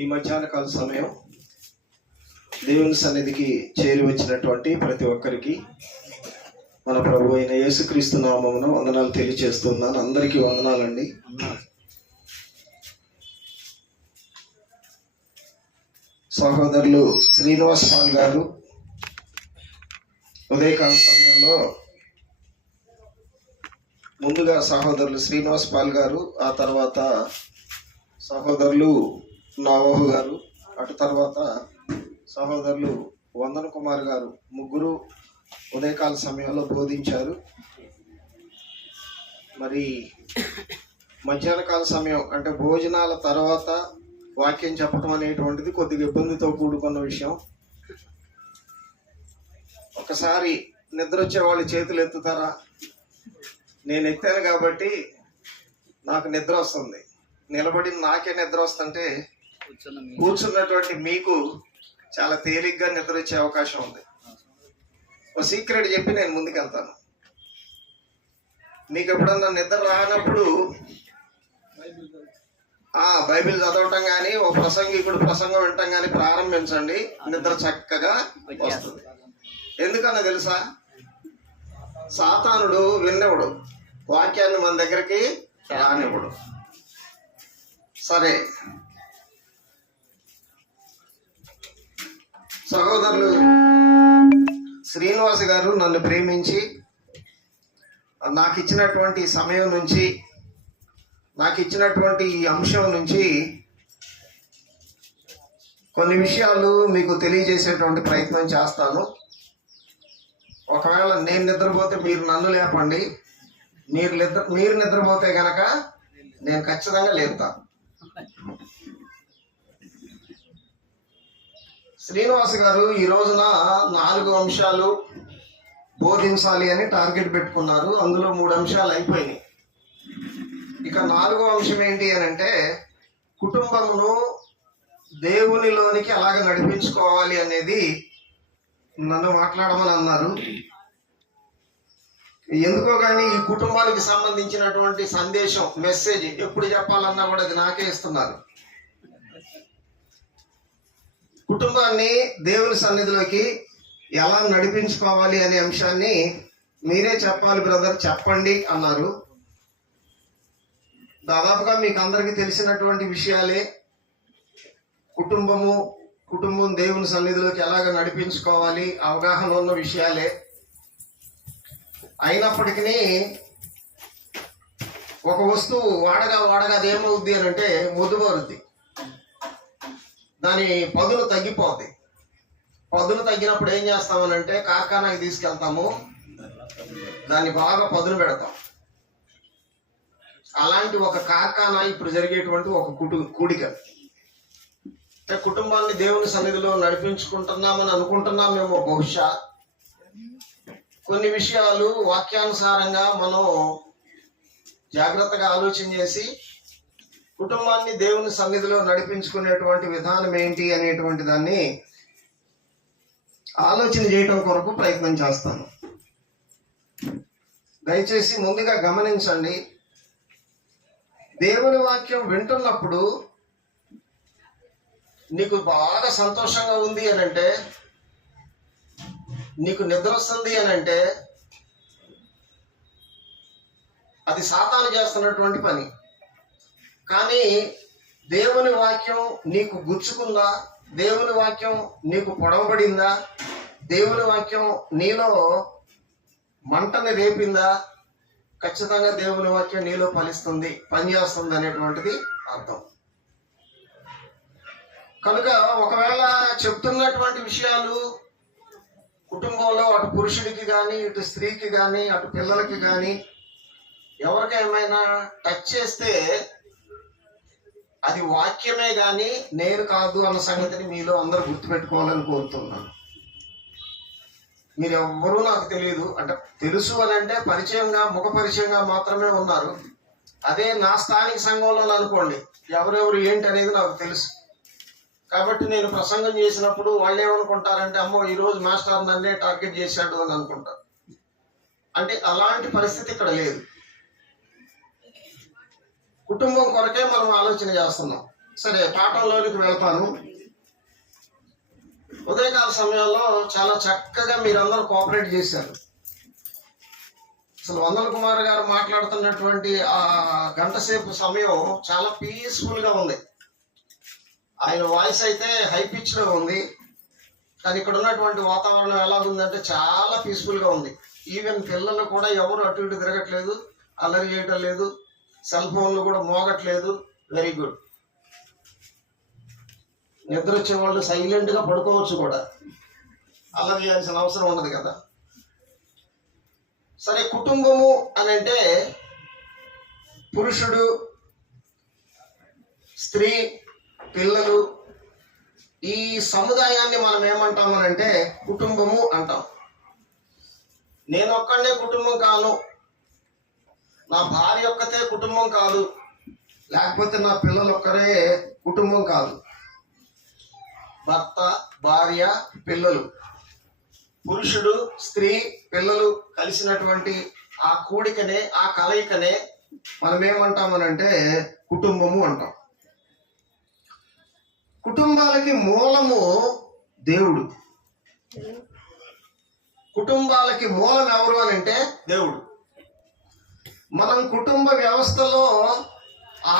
ఈ మధ్యాహ్న కాల సమయం దేవుని సన్నిధికి చేరి వచ్చినటువంటి ప్రతి ఒక్కరికి మన ప్రభు అయిన యేసుక్రీస్తు నామమున వందనాలు తెలియజేస్తున్నాను. అందరికీ వందనాలండి. సహోదరులు శ్రీనివాస్ పాల్ గారు ఉదయకాల సమయంలో ముందుగా సహోదరులు శ్రీనివాస్ పాల్ గారు, ఆ తర్వాత సహోదరులు నవోహు గారు, అటు తర్వాత సహోదరులు వందన కుమార్ గారు, ముగ్గురు ఉదయకాల సమయంలో బోధించారు. మరి మధ్యాహ్న కాల సమయం అంటే భోజనాల తర్వాత వాక్యం చెప్పడం అనేటువంటిది కొద్దిగా ఇబ్బందితో కూడుకున్న విషయం. ఒకసారి నిద్ర వచ్చే వాళ్ళు చేతులు ఎత్తుతారా? నేను ఎత్తాను కాబట్టి నాకు నిద్ర వస్తుంది. నిలబడి నాకే నిద్ర వస్తుంటే కూర్చున్నటువంటి మీకు చాలా తేలిగ్గా నిద్ర వచ్చే అవకాశం ఉంది. ఒక సీక్రెట్ చెప్పి నేను ముందుకెళ్తాను. మీకు ఎప్పుడన్నా నిద్ర రానప్పుడు బైబిల్ చదవటం కానీ ఒక ప్రసంగికుడు ప్రసంగం వినటం కానీ ప్రారంభించండి, నిద్ర చక్కగా వస్తుంది. ఎందుకన్నా తెలుసా? సాతానుడు విన్నవుడు, వాక్యాన్ని మన దగ్గరికి రానివ్వడు. సరే, సహోదరులు శ్రీనివాస్ గారు నన్ను ప్రేమించి నాకు ఇచ్చినటువంటి సమయం నుంచి, నాకు ఇచ్చినటువంటి ఈ అంశం నుంచి కొన్ని విషయాలు మీకు తెలియజేసేటువంటి ప్రయత్నం చేస్తాను. ఒకవేళ నేను నిద్రపోతే మీరు నన్ను లేపండి, మీరు నిద్రపోతే గనక నేను ఖచ్చితంగా లేపుతాను. శ్రీనివాస్ గారు ఈ రోజున 4 అంశాలు బోధించాలి అని టార్గెట్ పెట్టుకున్నారు. అందులో 3 అంశాలు అయిపోయినాయి. ఇక 4వ అంశం ఏంటి అని అంటే, కుటుంబమును దేవునిలోనికి ఎలాగ నడిపించుకోవాలి అనేది నన్ను మాట్లాడమని అన్నారు. ఎందుకో కానీ ఈ కుటుంబానికి సంబంధించినటువంటి సందేశం, మెసేజ్ ఎప్పుడు చెప్పాలన్నా కూడా అది నాకే ఇస్తున్నారు. కుటుంబాన్ని దేవుని సన్నిధిలోకి ఎలా నడిపించుకోవాలి అనే అంశాన్ని మీరే చెప్పాలి బ్రదర్, చెప్పండి అన్నారు. దాదాపుగా మీకు అందరికీ తెలిసినటువంటి విషయాలే. కుటుంబం దేవుని సన్నిధిలోకి ఎలాగ నడిపించుకోవాలి అవగాహన ఉన్న విషయాలే. అయినప్పటికీ ఒక వస్తువు వాడగా అది ఏమవుద్ది అని అంటే మొద్దుబారుద్ది, దాని పదును తగ్గిపోద్ది. పదును తగ్గినప్పుడు ఏం చేస్తామనంటే కార్ఖానాకి తీసుకెళ్తాము, దాన్ని బాగా పదును పెడతాం. అలాంటి ఒక కార్ఖానా ఇప్పుడు జరిగేటువంటి ఒక కూడిక. కుటుంబాన్ని దేవుని సన్నిధిలో నడిపించుకుంటున్నామని అనుకుంటున్నామేమో బహుశా. కొన్ని విషయాలు వాక్యానుసారంగా మనం జాగ్రత్తగా ఆలోచన చేసి కుటుంబాన్ని దేవుని సన్నిధిలో నడిపించుకునేటువంటి విధానం ఏంటి అనేటువంటి దాన్ని ఆలోచన చేయటం కొరకు ప్రయత్నం చేస్తాను. దయచేసి ముందుగా గమనించండి, దేవుని వాక్యం వింటున్నప్పుడు నీకు బాగా సంతోషంగా ఉంది అని అంటే, నీకు నిద్ర వస్తుంది అని అంటే, అది సాతాను చేస్తున్నటువంటి పని. కానీ దేవుని వాక్యం నీకు గుచ్చుకుందా? దేవుని వాక్యం నీకు పొడవబడిందా? దేవుని వాక్యం నీలో మంటని రేపిందా? ఖచ్చితంగా దేవుని వాక్యం నీలో ఫలిస్తుంది, పనిచేస్తుంది అనేటువంటిది అర్థం. కనుక ఒకవేళ చెప్తున్నటువంటి విషయాలు కుటుంబంలో అటు పురుషుడికి కానీ, ఇటు స్త్రీకి కానీ, అటు పిల్లలకి కానీ ఎవరికైనా టచ్ చేస్తే అది వాక్యమే కానీ నేను కాదు అన్న సంగతిని మీలో అందరూ గుర్తుపెట్టుకోవాలని కోరుతున్నాను. మీరు ఎవ్వరూ నాకు తెలియదు, అంటే తెలుసు అని అంటే పరిచయంగా, ముఖ పరిచయంగా మాత్రమే ఉన్నారు. అదే నా స్థానిక సంఘంలో అనుకోండి, ఎవరెవరు ఏంటి అనేది నాకు తెలుసు. కాబట్టి నేను ప్రసంగం చేసినప్పుడు వాళ్ళు ఏమనుకుంటారంటే, అమ్మో ఈరోజు మాస్టర్ నన్నే టార్గెట్ చేశాడు అని అనుకుంటారు. అంటే అలాంటి పరిస్థితి ఇక్కడ లేదు. కుటుంబం కొరకే మనం ఆలోచన చేస్తున్నాం. సరే, పాఠంలోనికి వెళ్తాను. ఉదయకాల సమయంలో చాలా చక్కగా మీరందరూ కోఆపరేట్ చేశారు. అసలు వందన కుమార్ గారు మాట్లాడుతున్నటువంటి ఆ గంట సేపు సమయం చాలా పీస్ఫుల్ గా ఉంది. ఆయన వాయిస్ అయితే హై పిచ్ లో ఉంది, కానీ ఇక్కడ ఉన్నటువంటి వాతావరణం ఎలా ఉందంటే చాలా పీస్ఫుల్ గా ఉంది. ఈవెన్ పిల్లలు కూడా ఎవరు అటు ఇటు తిరగట్లేదు, అల్లరి చేయటం లేదు, సెల్ ఫోన్లు కూడా మోగట్లేదు. Very good. నిద్ర వచ్చే వాళ్ళు సైలెంట్ గా పడుకోవచ్చు కూడా, అల్లరి చేయాల్సిన అవసరం ఉండదు కదా. సరే, కుటుంబము అని అంటే పురుషుడు, స్త్రీ, పిల్లలు, ఈ సముదాయాన్ని మనం ఏమంటాం అని అంటే కుటుంబము అంటాం. నేను ఒక్కడే కుటుంబం కాను, నా భార్య ఒక్కతే కుటుంబం కాదు, లేకపోతే నా పిల్లలు ఒక్కరే కుటుంబం కాదు. భర్త, భార్య, పిల్లలు, పురుషుడు, స్త్రీ, పిల్లలు కలిసినటువంటి ఆ కూడికనే, ఆ కలయికనే మనం ఏమంటామనంటే కుటుంబము అంటాం. కుటుంబాలకి మూలము దేవుడు. కుటుంబాలకి మూలం ఎవరు అని అంటే దేవుడు. మనం కుటుంబ వ్యవస్థలో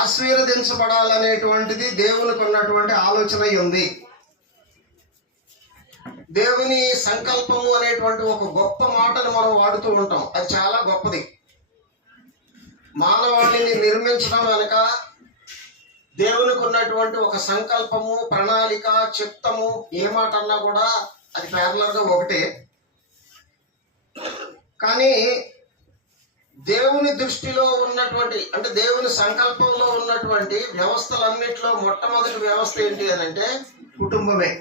ఆశీర్వదించబడాలనేటువంటిది దేవునికి ఉన్నటువంటి ఆలోచన ఉంది. దేవుని సంకల్పము అనేటువంటి ఒక గొప్ప మాటను మనం వాడుతూ ఉంటాం. అది చాలా గొప్పది. మానవాళిని నిర్మించడం వెనక దేవునికి ఉన్నటువంటి ఒక సంకల్పము, ప్రణాళిక, చిత్తము, ఏ మాట అన్నా కూడా అది ప్యారలర్ గా ఒకటే. కానీ దేవుని దృష్టిలో ఉన్నటువంటి, అంటే దేవుని సంకల్పంలో ఉన్నటువంటి వ్యవస్థలన్నిటిలో మొట్టమొదటి వ్యవస్థ ఏంటి అని అంటే కుటుంబమే.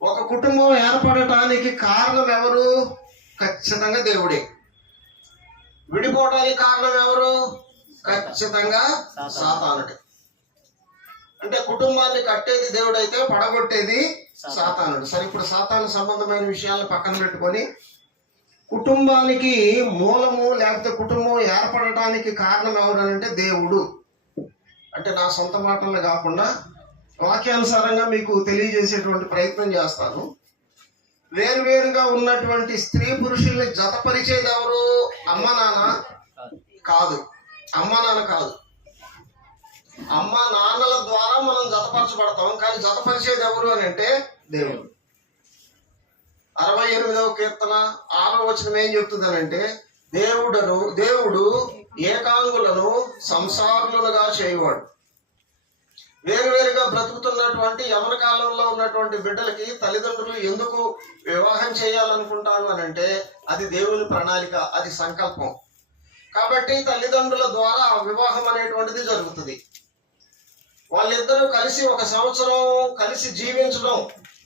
ఒక కుటుంబం ఏర్పడటానికి కారణం ఎవరు? ఖచ్చితంగా దేవుడే. విడిపోవడానికి కారణం ఎవరు? ఖచ్చితంగా సాతానుడే. అంటే కుటుంబాన్ని కట్టేది దేవుడైతే పడగొట్టేది సాతానుడు. సరే, ఇప్పుడు సాతాను సంబంధమైన విషయాలను పక్కన పెట్టుకొని కుటుంబానికి మూలము, లేకపోతే కుటుంబం ఏర్పడటానికి కారణం ఎవరు అంటే దేవుడు. అంటే నా సొంత మాటల్లో కాకుండా వాక్యానుసారంగా మీకు తెలియజేసేటువంటి ప్రయత్నం చేస్తాను. వేరువేరుగా ఉన్నటువంటి స్త్రీ పురుషుల్ని జతపరిచేది ఎవరు? అమ్మ నాన్న కాదు. అమ్మ నాన్న కాదు. అమ్మ నాన్నల ద్వారా మనం జతపరచబడతాం, కానీ జతపరిచేది ఎవరు అని అంటే దేవుడు. 68వ కీర్తన 6వ వచనం ఏం చెప్తుందనంటే దేవుడు ఏకాంగులను సంసారులుగా చేయవాడు. వేరువేరుగా బ్రతుకుతున్నటువంటి యవన కాలంలో ఉన్నటువంటి బిడ్డలకి తల్లిదండ్రులు ఎందుకు వివాహం చేయాలనుకుంటారు అని అంటే అది దేవుని ప్రణాళిక, అది సంకల్పం. కాబట్టి తల్లిదండ్రుల ద్వారా వివాహం అనేటువంటిది జరుగుతుంది. వాళ్ళిద్దరూ కలిసి 1 సంవత్సరం కలిసి జీవించడం,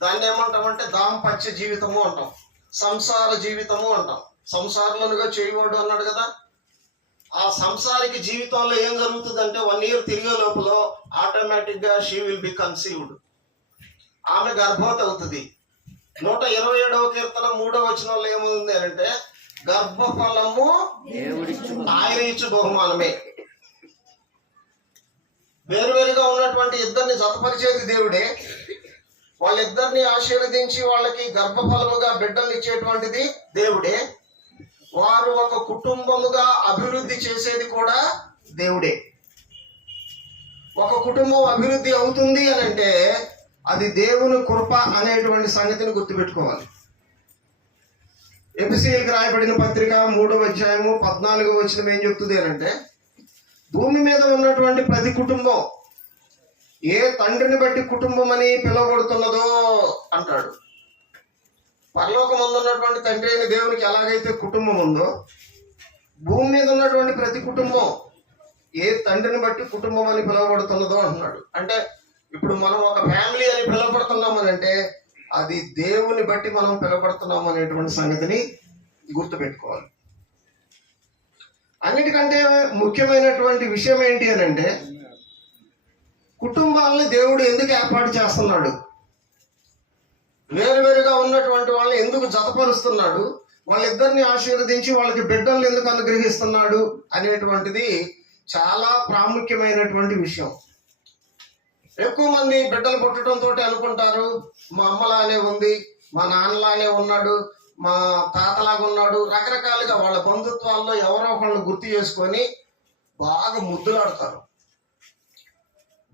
దాన్ని ఏమంటామంటే దాంపత్య జీవితము అంటాం, సంసార జీవితము అంటాం. సంసారులుగా చేయవాడు అన్నాడు కదా. ఆ సంసారికి జీవితంలో ఏం జరుగుతుందంటే 1 year తిరిగే లోపల ఆటోమేటిక్ గా షీ విల్ బి కన్సీవ్డ్, ఆమె గర్భవతి అవుతుంది. 127వ కీర్తన 3వ వచనంలో ఏముంది అంటే గర్భఫలము ఆయన ఇచ్చు బహుమానమే. వేరువేరుగా ఉన్నటువంటి ఇద్దరిని జతపరిచేది దేవుడే. వాళ్ళిద్దరిని ఆశీర్వదించి వాళ్ళకి గర్భఫలముగా బిడ్డల్ని ఇచ్చేటువంటిది దేవుడే. వారు ఒక కుటుంబముగా అభివృద్ధి చేసేది కూడా దేవుడే. ఒక కుటుంబం అభివృద్ధి అవుతుంది అని అంటే అది దేవుని కృప అనేటువంటి సంగతిని గుర్తుపెట్టుకోవాలి. ఎఫెసీయులకు రాయబడిన పత్రిక 3వ అధ్యాయము 14వ వచనం ఏం చెప్తుంది అని అంటే భూమి మీద ఉన్నటువంటి ప్రతి కుటుంబం ఏ తండ్రిని బట్టి కుటుంబం అని పిలువబడుతున్నదో అంటాడు. పరలోకమందు ఉన్నటువంటి తండ్రి అయిన దేవునికి ఎలాగైతే కుటుంబం ఉందో, భూమి మీద ఉన్నటువంటి ప్రతి కుటుంబం ఏ తండ్రిని బట్టి కుటుంబం అని పిలువబడుతున్నదో అంటున్నాడు. అంటే ఇప్పుడు మనం ఒక ఫ్యామిలీ అని పిలువబడుతున్నాం అని అంటే అది దేవుని బట్టి మనం పిలువబడుతున్నాం అనేటువంటి సంగతిని గుర్తుపెట్టుకోవాలి. అన్నిటికంటే ముఖ్యమైనటువంటి విషయం ఏంటి అని అంటే కుటుంబాలని దేవుడు ఎందుకు ఏర్పాటు చేస్తున్నాడు, వేరువేరుగా ఉన్నటువంటి వాళ్ళని ఎందుకు జతపరుస్తున్నాడు, వాళ్ళిద్దరిని ఆశీర్వదించి వాళ్ళకి బిడ్డలను ఎందుకు అనుగ్రహిస్తున్నాడు అనేటువంటిది చాలా ప్రాముఖ్యమైనటువంటి విషయం. ఎక్కువ మంది బిడ్డలు పుట్టడంతో అనుకుంటారు మా అమ్మలానే ఉంది, మా నాన్నలానే ఉన్నాడు, మా తాతలాగా ఉన్నాడు. రకరకాలుగా వాళ్ళ బంధుత్వాల్లో ఎవరో ఒకళ్ళు గుర్తు చేసుకొని బాగా ముద్దులాడతారు.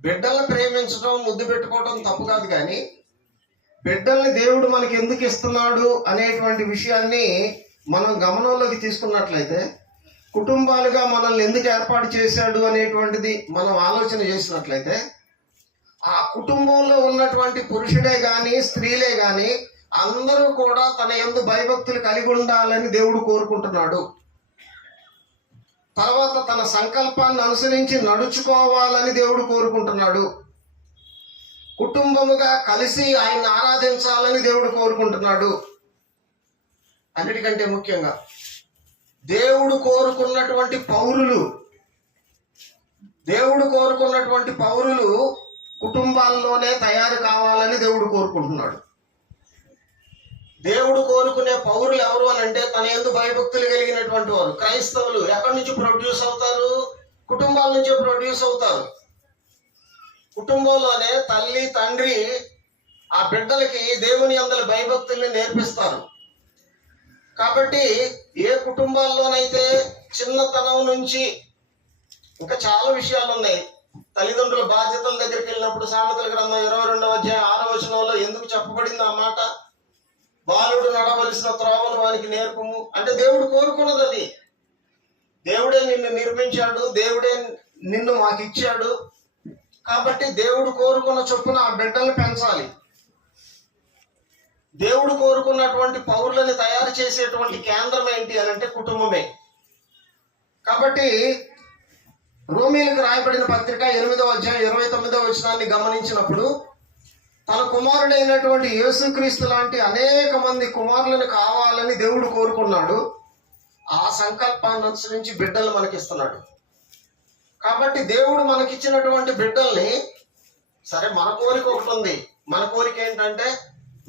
బిడ్డల్ని ప్రేమించడం, ముద్దు పెట్టుకోవడం తప్పు కాదు, కానీ బిడ్డల్ని దేవుడు మనకి ఎందుకు ఇస్తున్నాడు అనేటువంటి విషయాన్ని మనం గమనంలోకి తీసుకున్నట్లయితే, కుటుంబాలుగా మనల్ని ఎందుకు ఏర్పాటు చేశాడు అనేటువంటిది మనం ఆలోచన చేసినట్లయితే, ఆ కుటుంబంలో ఉన్నటువంటి పురుషుడే గాని స్త్రీలే గాని అందరూ కూడా తన యందు భయభక్తులు కలిగి ఉండాలని దేవుడు కోరుకుంటున్నాడు. తర్వాత తన సంకల్పాన్ని అనుసరించి నడుచుకోవాలని దేవుడు కోరుకుంటున్నాడు. కుటుంబముగా కలిసి ఆయన ఆరాధించాలని దేవుడు కోరుకుంటున్నాడు. అన్నిటికంటే ముఖ్యంగా దేవుడు కోరుకున్నటువంటి పౌరులు కుటుంబాల్లోనే తయారు కావాలని దేవుడు కోరుకుంటున్నాడు. దేవుడు కోరుకునే పౌరులు ఎవరు అని అంటే తన యందు భయభక్తులు కలిగినటువంటి వారు. క్రైస్తవులు ఎక్కడి నుంచి ప్రొడ్యూస్ అవుతారు? కుటుంబాల నుంచే ప్రొడ్యూస్ అవుతారు. కుటుంబంలోనే తల్లి తండ్రి ఆ బిడ్డలకి దేవుని యందలి భయభక్తుల్ని నేర్పిస్తారు. కాబట్టి ఏ కుటుంబాల్లోనైతే చిన్నతనం నుంచి, ఇంకా చాలా విషయాలు ఉన్నాయి, తల్లిదండ్రుల బాధ్యతల దగ్గరికి వెళ్ళినప్పుడు సామెతల గ్రంథం 22వ అధ్యాయం 6వ వచనంలో ఎందుకు చెప్పబడింది ఆ మాట? బాలుడు నడవలసిన త్రోవను వానికి నేర్పము అంటే దేవుడు కోరుకున్నది అది. దేవుడే నిన్ను నిర్మించాడు, దేవుడే నిన్ను మాకు ఇచ్చాడు. కాబట్టి దేవుడు కోరుకున్న చొప్పున ఆ బిడ్డల్ని పెంచాలి. దేవుడు కోరుకున్నటువంటి పౌరులని తయారు చేసేటువంటి కేంద్రం ఏంటి అని అంటే కుటుంబమే. కాబట్టి రోమీలకు రాయబడిన పత్రిక 8వ అధ్యాయం 29వ వచనాన్ని గమనించినప్పుడు, తన కుమారుడైనటువంటి యేసుక్రీస్తు లాంటి అనేక మంది కుమారులను కావాలని దేవుడు కోరుకున్నాడు. ఆ సంకల్పాన్ని అనుసరించి బిడ్డలు మనకిస్తున్నాడు. కాబట్టి దేవుడు మనకిచ్చినటువంటి బిడ్డల్ని, సరే మన కోరిక ఒకటి ఉంది. మన కోరిక ఏంటంటే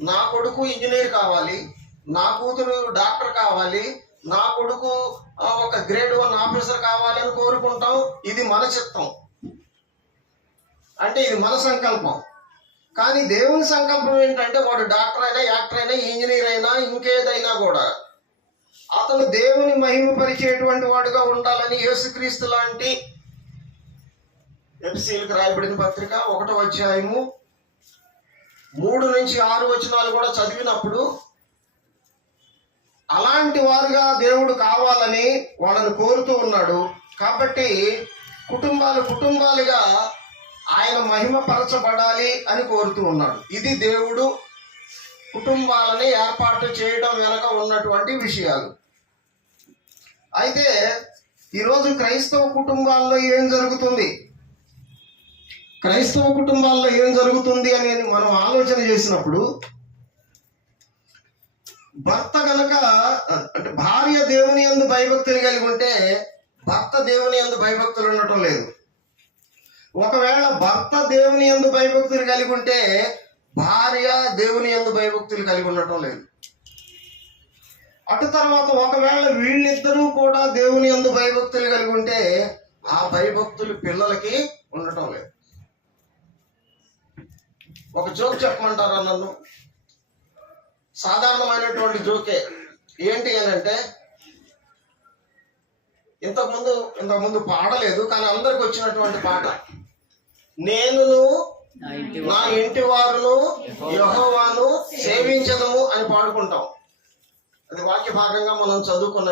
నా కొడుకు ఇంజనీర్ కావాలి, నా కూతురు డాక్టర్ కావాలి, నా కొడుకు ఒక గ్రేడ్ 1 ఆఫీసర్ కావాలి అని కోరుకుంటాం. ఇది మన చిత్తం, అంటే ఇది మన సంకల్పం. కానీ దేవుని సంకల్పం ఏంటంటే వాడు డాక్టర్ అయినా, యాక్టర్ అయినా, ఇంజనీర్ అయినా, ఇంకేదైనా కూడా అతను దేవుని మహిమపరిచేటువంటి వాడుగా ఉండాలని యేసుక్రీస్తు లాంటి, ఎఫెసీయులకు రాయబడిన పత్రిక 1వ అధ్యాయము 3 నుంచి 6 వచనాలు కూడా చదివినప్పుడు అలాంటి వారుగా దేవుడు కావాలని వాళ్ళని కోరుతూ ఉన్నాడు. కాబట్టి కుటుంబాలుగా ఆయన మహిమపరచబడాలి అని కోరుతూ ఉన్నాడు. ఇది దేవుడు కుటుంబాలని ఏర్పాటు చేయడం వెనక ఉన్నటువంటి విషయాలు. అయితే ఈరోజు క్రైస్తవ కుటుంబాల్లో ఏం జరుగుతుంది అని మనం ఆలోచన చేసినప్పుడు, భర్త గనక అంటే భార్య దేవుని యందు భయభక్తులు కలిగి ఉంటే భర్త దేవుని యందు భయభక్తులు ఉండటం లేదు. ఒకవేళ భర్త దేవుని యందు భయభక్తులు కలిగి ఉంటే భార్య దేవుని యందు భయభక్తులు కలిగి ఉండటం లేదు. అటు తర్వాత ఒకవేళ వీళ్ళిద్దరూ కూడా దేవుని యందు భయభక్తులు కలిగి ఉంటే ఆ భయభక్తులు పిల్లలకి ఉండటం లేదు. ఒక జోక్ చెప్పమంటారా నన్ను? సాధారణమైనటువంటి జోకే. ఏంటి అని అంటే, ఇంతకుముందు పాడలేదు కానీ అందరికి వచ్చినటువంటి పాట, నేనును నా ఇంటి వారును యెహోవాను సేవించదము అని పాడుకుంటాం. అది వాక్య భాగంగా మనం చదువుకున్న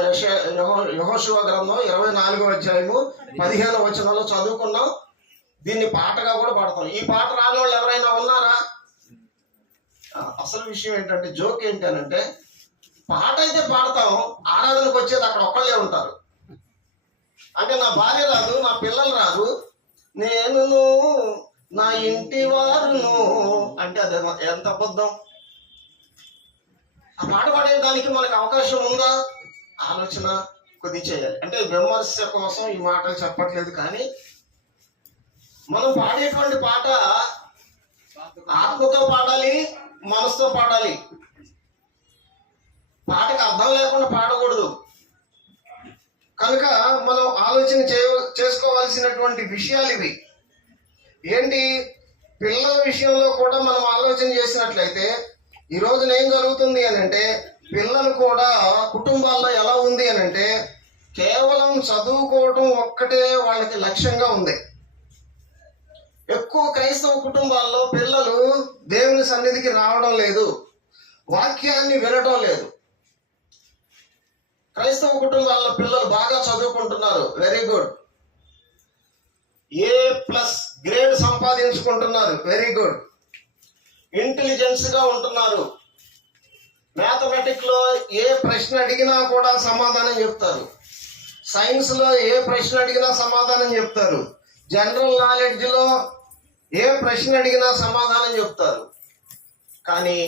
యెహోషువ గ్రంథం 24వ అధ్యాయము 15వ వచనంలో చదువుకున్నాం. దీన్ని పాటగా కూడా పాడతాం. ఈ పాట రాని వాళ్ళు ఎవరైనా ఉన్నారా? అసలు విషయం ఏంటంటే, జోక్ ఏంటి అని అంటే, పాట అయితే పాడతాం, ఆరాధనకు వచ్చేది అక్కడ ఒక్కళ్ళే ఉంటారు. అంటే నా భార్య రాదు, నా పిల్లలు రాదు, నేనును నా ఇంటి వారును అంటే అది ఎంత అబద్ధం. ఆ పాట పాడేదానికి మనకు అవకాశం ఉందా? ఆలోచన కొద్ది చేయాలి. అంటే విమర్శ కోసం ఈ మాటలు చెప్పట్లేదు, కానీ మనం పాడేటువంటి పాట ఆత్మతో పాడాలి, మనసుతో పాడాలి. పాటకు అర్థం లేకుండా పాడకూడదు. కనుక మనం ఆలోచన చేసుకోవాల్సినటువంటి విషయాలు ఇవి. ఏంటి? పిల్లల విషయంలో కూడా మనం ఆలోచన చేసినట్లయితే ఈ రోజున ఏం జరుగుతుంది అని అంటే, పిల్లలు కూడా కుటుంబాల్లో ఎలా ఉంది అని అంటే, కేవలం చదువుకోవడం ఒక్కటే వాళ్ళకి లక్ష్యంగా ఉంది. ఎక్కువ క్రైస్తవ కుటుంబాల్లో పిల్లలు దేవుని సన్నిధికి రావడం లేదు, వాక్యాన్ని వినడం లేదు. క్రైస్తవ కుటుంబాల్లో పిల్లలు బాగా చదువుకుంటున్నారు, వెరీ గుడ్. A+ గ్రేడ్ సంపాదించుకుంటున్నారు, వెరీ గుడ్. ఇంటెలిజెన్స్ గా ఉంటున్నారు. మ్యాథమెటిక్ లో ఏ ప్రశ్న అడిగినా కూడా సమాధానం చెప్తారు. సైన్స్ లో ఏ ప్రశ్న అడిగినా సమాధానం చెప్తారు. జనరల్ నాలెడ్జ్ లో ఏ ప్రశ్న అడిగినా సమాధానం చెప్తారు. కానీ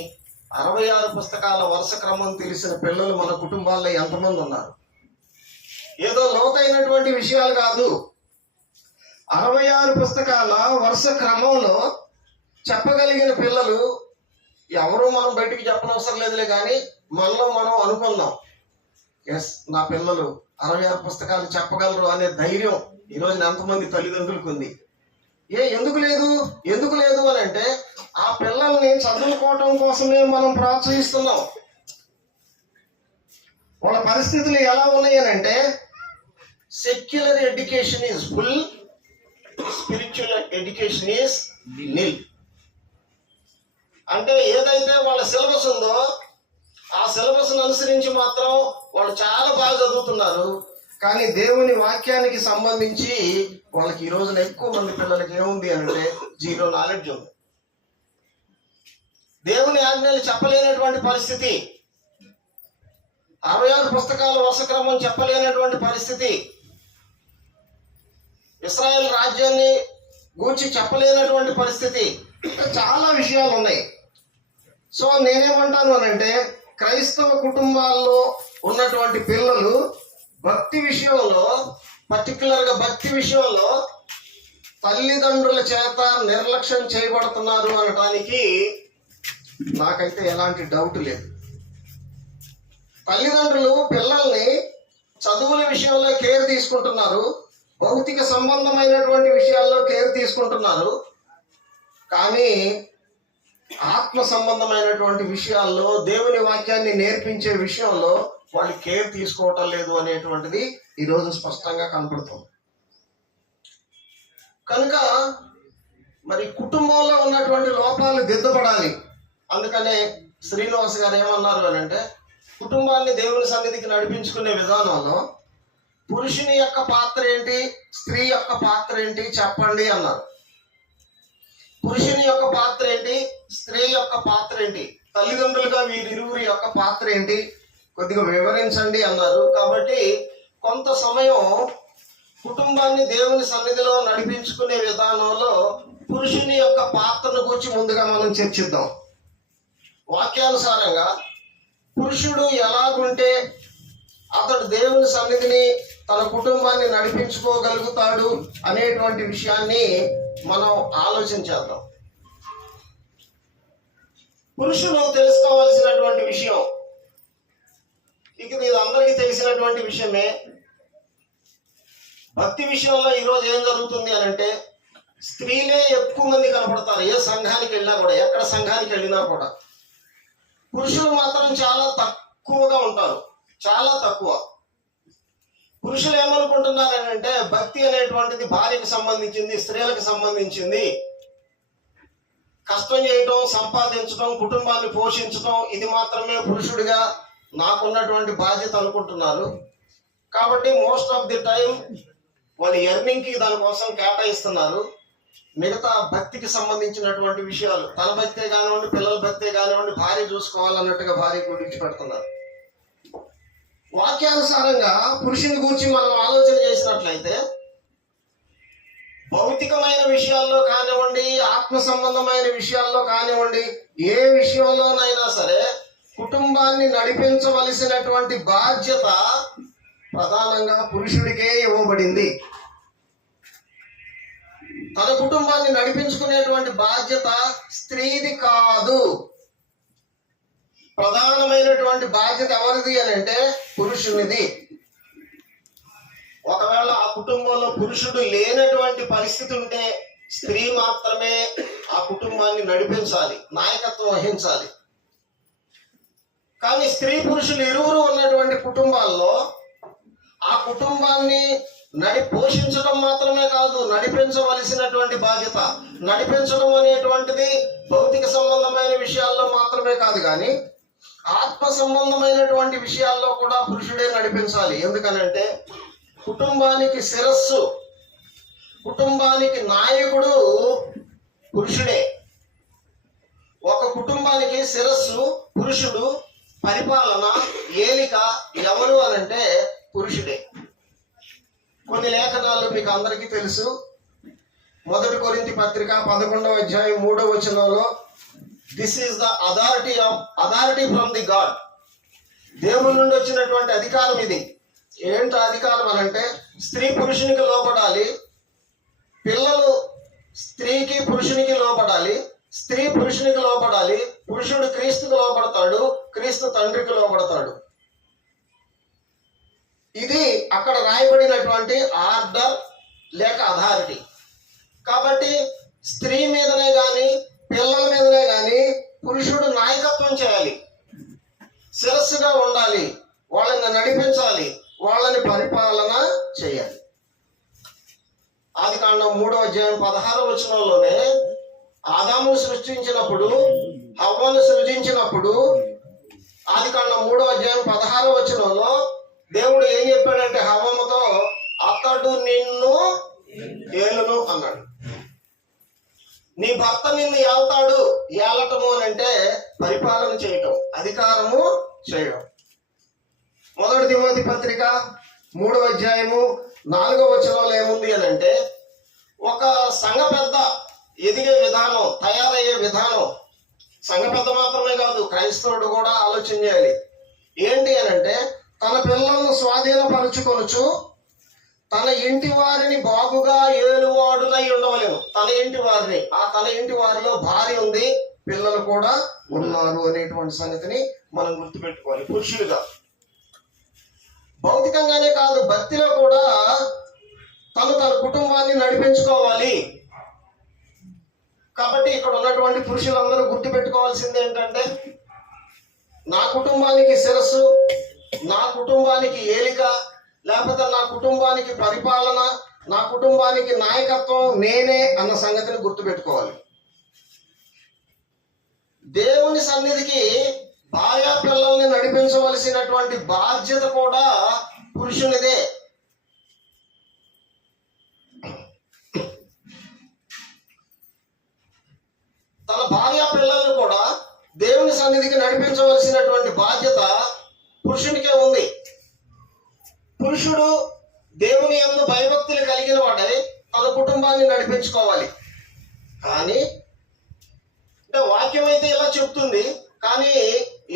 66 పుస్తకాల వరుస క్రమం తెలిసిన పిల్లలు మన కుటుంబాల్లో ఎంతమంది ఉన్నారు? ఏదో లోతైనటువంటి విషయాలు కాదు, 66 పుస్తకాల వరుస క్రమంలో చెప్పగలిగిన పిల్లలు ఎవరు మనం బయటికి చెప్పనవసరం లేదులే, కానీ మనలో మనం అనుకుందాం, ఎస్ నా పిల్లలు 66 పుస్తకాలు చెప్పగలరు అనే ధైర్యం ఈ రోజున ఎంతమంది తల్లిదండ్రులకు ఉంది? ఎందుకు లేదు అని అంటే, ఆ పిల్లల్ని చదువుకోవటం కోసమే మనం ప్రోత్సహిస్తున్నాం. వాళ్ళ పరిస్థితులు ఎలా ఉన్నాయి అని అంటే, secular education is full, spiritual education is nil. అంటే ఏదైతే వాళ్ళ సిలబస్ ఉందో ఆ సిలబస్ అనుసరించి మాత్రం వాళ్ళు చాలా బాగా చదువుతున్నారు, కానీ దేవుని వాక్యానికి సంబంధించి వాళ్ళకి ఈ రోజున ఎక్కువ మంది పిల్లలకి ఏముంది అంటే జీరో నాలెడ్జ్ ఉంది. దేవుని ఆజ్ఞలు చెప్పలేనటువంటి పరిస్థితి, 66 పుస్తకాల వరుస క్రమం చెప్పలేనటువంటి పరిస్థితి, ఇశ్రాయేల్ రాజ్యాన్ని గూర్చి చెప్పలేనటువంటి పరిస్థితి, చాలా విషయాలు ఉన్నాయి. సో నేనేమంటాను అనంటే, క్రైస్తవ కుటుంబాల్లో ఉన్నటువంటి పిల్లలు భక్తి విషయంలో, పర్టికులర్గా భక్తి విషయంలో తల్లిదండ్రుల చేత నిర్లక్ష్యం చేయబడుతున్నారు అనడానికి నాకైతే ఎలాంటి డౌట్ లేదు. తల్లిదండ్రులు పిల్లల్ని చదువుల విషయంలో కేర్ తీసుకుంటున్నారు, భౌతిక సంబంధమైనటువంటి విషయాల్లో కేర్ తీసుకుంటున్నారు, కానీ ఆత్మ సంబంధమైనటువంటి విషయాల్లో, దేవుని వాక్యాన్ని నేర్పించే విషయంలో వాళ్ళు కేర్ తీసుకోవటం లేదు అనేటువంటిది ఈరోజు స్పష్టంగా కనపడుతుంది. కనుక మరి కుటుంబంలో ఉన్నటువంటి లోపాలు దిద్దపడాలి. అందుకనే శ్రీనివాస్ గారు ఏమన్నారు అని అంటే, కుటుంబాన్ని దేవుని సన్నిధికి నడిపించుకునే విధానంలో పురుషుని యొక్క పాత్ర ఏంటి, స్త్రీ యొక్క పాత్ర ఏంటి చెప్పండి అన్నారు. పురుషుని యొక్క పాత్ర ఏంటి, స్త్రీ యొక్క పాత్ర ఏంటి, తల్లిదండ్రులుగా వీరిరువురి యొక్క పాత్ర ఏంటి కొద్దిగా వివరించండి అన్నారు. కాబట్టి కొంత సమయం కుటుంబాన్ని దేవుని సన్నిధిలో నడిపించుకునే విధానంలో పురుషుని యొక్క పాత్రను గురించి ముందుగా మనం చర్చిద్దాం. వాక్యానుసారంగా పురుషుడు ఎలాగుంటే అతడు దేవుని సన్నిధిని, తన కుటుంబాన్ని నడిపించుకోగలుగుతాడు అనేటువంటి విషయాన్ని మనం ఆలోచించేద్దాం. పురుషుడు తెలుసుకోవాల్సినటువంటి విషయం, ఇక ఇది అందరికీ తెలిసినటువంటి విషయమే. భక్తి విషయంలో ఈరోజు ఏం జరుగుతుంది అని అంటే, స్త్రీలే ఎక్కువ మంది కనపడతారు. ఏ సంఘానికి వెళ్ళినా కూడా, ఎక్కడ సంఘానికి వెళ్ళినా కూడా పురుషులు మాత్రం చాలా తక్కువగా ఉంటారు, చాలా తక్కువ. పురుషులు ఏమనుకుంటున్నారు అని అంటే, భక్తి అనేటువంటిది భార్యకు సంబంధించింది, స్త్రీలకు సంబంధించింది. కష్టం చేయటం, సంపాదించడం, కుటుంబాన్ని పోషించడం, ఇది మాత్రమే పురుషుడిగా నాకున్నటువంటి బాధ్యత అనుకుంటున్నారు. కాబట్టి మోస్ట్ ఆఫ్ ది టైం వాళ్ళు ఎర్నింగ్ కి దానికోసం కేటాయిస్తున్నారు. మిగతా భక్తికి సంబంధించినటువంటి విషయాలు, తన భక్తే కానివ్వండి, పిల్లల భక్తే కానివ్వండి, భార్య చూసుకోవాలన్నట్టుగా భార్య గురించి పెడుతున్నారు. వాక్యానుసారంగా పురుషుని గురించి మనం ఆలోచన చేసినట్లయితే, భౌతికమైన విషయాల్లో కానివ్వండి, ఆత్మ సంబంధమైన విషయాల్లో కానివ్వండి, ఏ విషయంలోనైనా సరే కుటుంబాన్ని నడిపించవలసినటువంటి బాధ్యత ప్రధానంగా పురుషుడికే ఇవ్వబడింది. తన కుటుంబాన్ని నడిపించుకునేటువంటి బాధ్యత స్త్రీది కాదు. ప్రధానమైనటువంటి బాధ్యత ఎవరిది అని అంటే పురుషునిది. ఒకవేళ ఆ కుటుంబంలో పురుషుడు లేనటువంటి పరిస్థితి ఉంటే స్త్రీ మాత్రమే ఆ కుటుంబాన్ని నడిపించాలి, నాయకత్వం వహించాలి. కానీ స్త్రీ పురుషులు ఇరువురు ఉన్నటువంటి కుటుంబాల్లో ఆ కుటుంబాన్ని పోషించడం మాత్రమే కాదు, నడిపించవలసినటువంటి బాధ్యత. నడిపించడం అనేటువంటిది భౌతిక సంబంధమైన విషయాల్లో మాత్రమే కాదు, కానీ ఆత్మ సంబంధమైనటువంటి విషయాల్లో కూడా పురుషుడే నడిపించాలి. ఎందుకనంటే కుటుంబానికి శిరస్సు, కుటుంబానికి నాయకుడు పురుషుడే. ఒక కుటుంబానికి శిరస్సు పురుషుడు, పరిపాలన, ఏలిక ఎవరు అనంటే పురుషుడే. కొన్ని లేఖనాలు మీకు అందరికీ తెలుసు. 1 కొరింథీ పత్రిక 11వ అధ్యాయం 3వ వచనంలో this is the authority from the God. దేవుని నుండి వచ్చినటువంటి అధికారం ఇది. ఏంటో అధికారం అనంటే స్త్రీ పురుషునికి లోపడాలి, పిల్లలు స్త్రీకి పురుషునికి లోపడాలి, స్త్రీ పురుషునికి లోపడాలి, పురుషుడు క్రీస్తుకు లోపడతాడు, క్రీస్తు తండ్రికి లోపడతాడు. ఇది అక్కడ రాయబడినటువంటి ఆర్డర్ లేక అథారిటీ. కాబట్టి స్త్రీ మీదనే కానీ పిల్లల మీదనే కానీ పురుషుడు నాయకత్వం చేయాలి, శిరస్సుగా ఉండాలి, వాళ్ళని నడిపించాలి, వాళ్ళని పరిపాలన చేయాలి. ఆదికాండం 3వ అధ్యాయం 16వ వచనంలోనే ఆదామును సృష్టించినప్పుడు, హవ్వను సృజించినప్పుడు, ఆదికాండం 3వ అధ్యాయం 16వ వచనంలో దేవుడు ఏం చెప్పాడంటే హవ్వముతో, అతడు నిన్ను ఏలును అన్నాడు. నీ భర్త నిన్ను ఏళ్తాడు. ఏలటము అని అంటే పరిపాలన చేయటం, అధికారము చేయడం. 1 తిమోతి పత్రిక 3వ అధ్యాయము 4వ వచనంలో ఏముంది అని అంటే ఒక సంఘ పెద్ద ఎదిగే విధానం, తయారయ్యే విధానం. సంఘ పెద్ద మాత్రమే కాదు, క్రైస్తవుడు కూడా ఆలోచన చేయాలి. ఏంటి అని అంటే తన పిల్లలను స్వాధీనపరుచుకొనుచు తన ఇంటి వారిని బాగుగా ఏలువాడునై ఉండవలేను. తన ఇంటి వారిని, తన ఇంటి వారిలో భార్య ఉంది, పిల్లలు కూడా ఉన్నారు అనేటువంటి సంగతిని మనం గుర్తుపెట్టుకోవాలి. పురుషులుగా భౌతికంగానే కాదు, భక్తిలో కూడా తన కుటుంబాన్ని నడిపించుకోవాలి. కాబట్టి ఇక్కడ ఉన్నటువంటి పురుషులందరూ గుర్తుపెట్టుకోవాల్సింది ఏంటంటే నా కుటుంబానికి శిరస్సు, నా కుటుంబానికి ఏలిక, లేకపోతే నా కుటుంబానికి పరిపాలన, నా కుటుంబానికి నాయకత్వం నేనే అన్న సంగతిని గుర్తుపెట్టుకోవాలి. దేవుని సన్నిధికి భార్యా పిల్లల్ని నడిపించవలసినటువంటి బాధ్యత కూడా పురుషునిదే. తన భార్యా పిల్లల్ని కూడా దేవుని సన్నిధికి నడిపించవలసినటువంటి బాధ్యత పురుషునికే ఉంది. పురుషుడు దేవుని యందు భయభక్తులు కలిగిన వాడై తన కుటుంబాన్ని నడిపించుకోవాలి. కానీ అంటే వాక్యం అయితే ఇలా చెప్తుంది, కానీ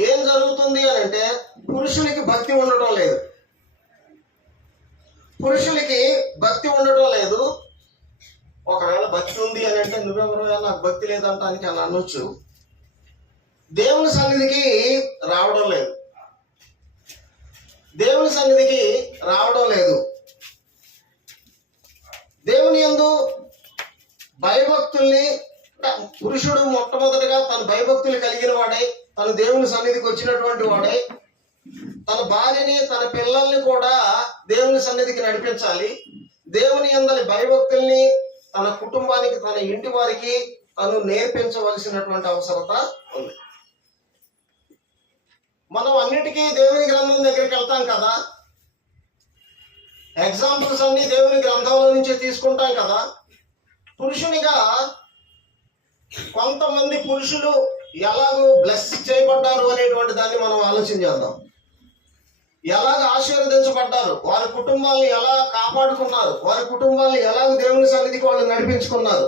ఏం జరుగుతుంది అని అంటే పురుషులకి భక్తి ఉండటం లేదు. పురుషులకి భక్తి ఉండటం లేదు. ఒకవేళ భక్తి ఉంది అని అంటే నువ్వెవరో నాకు భక్తి లేదంటానికి అని అనొచ్చు. దేవుని సన్నిధికి రావడం లేదు, దేవుని సన్నిధికి రావడం లేదు. దేవుని యందు భయభక్తుల్ని, పురుషుడు మొట్టమొదటిగా తన భయభక్తులు కలిగిన వాడై తన దేవుని సన్నిధికి వచ్చినటువంటి వాడై తన భార్యని, తన పిల్లల్ని కూడా దేవుని సన్నిధికి నడిపించాలి. దేవుని యందలి భయభక్తుల్ని తన కుటుంబానికి, తన ఇంటి వారికి తను నేర్పించవలసినటువంటి అవసరత ఉంది. మనం అన్నిటికీ దేవుని గ్రంథం దగ్గరికి వెళ్తాం కదా, ఎగ్జాంపుల్స్ అన్ని దేవుని గ్రంథంలో నుంచే తీసుకుంటాం కదా. పురుషునిగా కొంతమంది పురుషులు ఎలాగో బ్లెస్ చేయబడ్డారు అనేటువంటి దాన్ని మనం ఆలోచన చేద్దాం. ఎలాగ ఆశీర్వదించబడ్డారు, వారి కుటుంబాలను ఎలా కాపాడుకున్నారు, వారి కుటుంబాలను ఎలాగ దేవుని సన్నిధికి వాళ్ళు నడిపించుకున్నారు.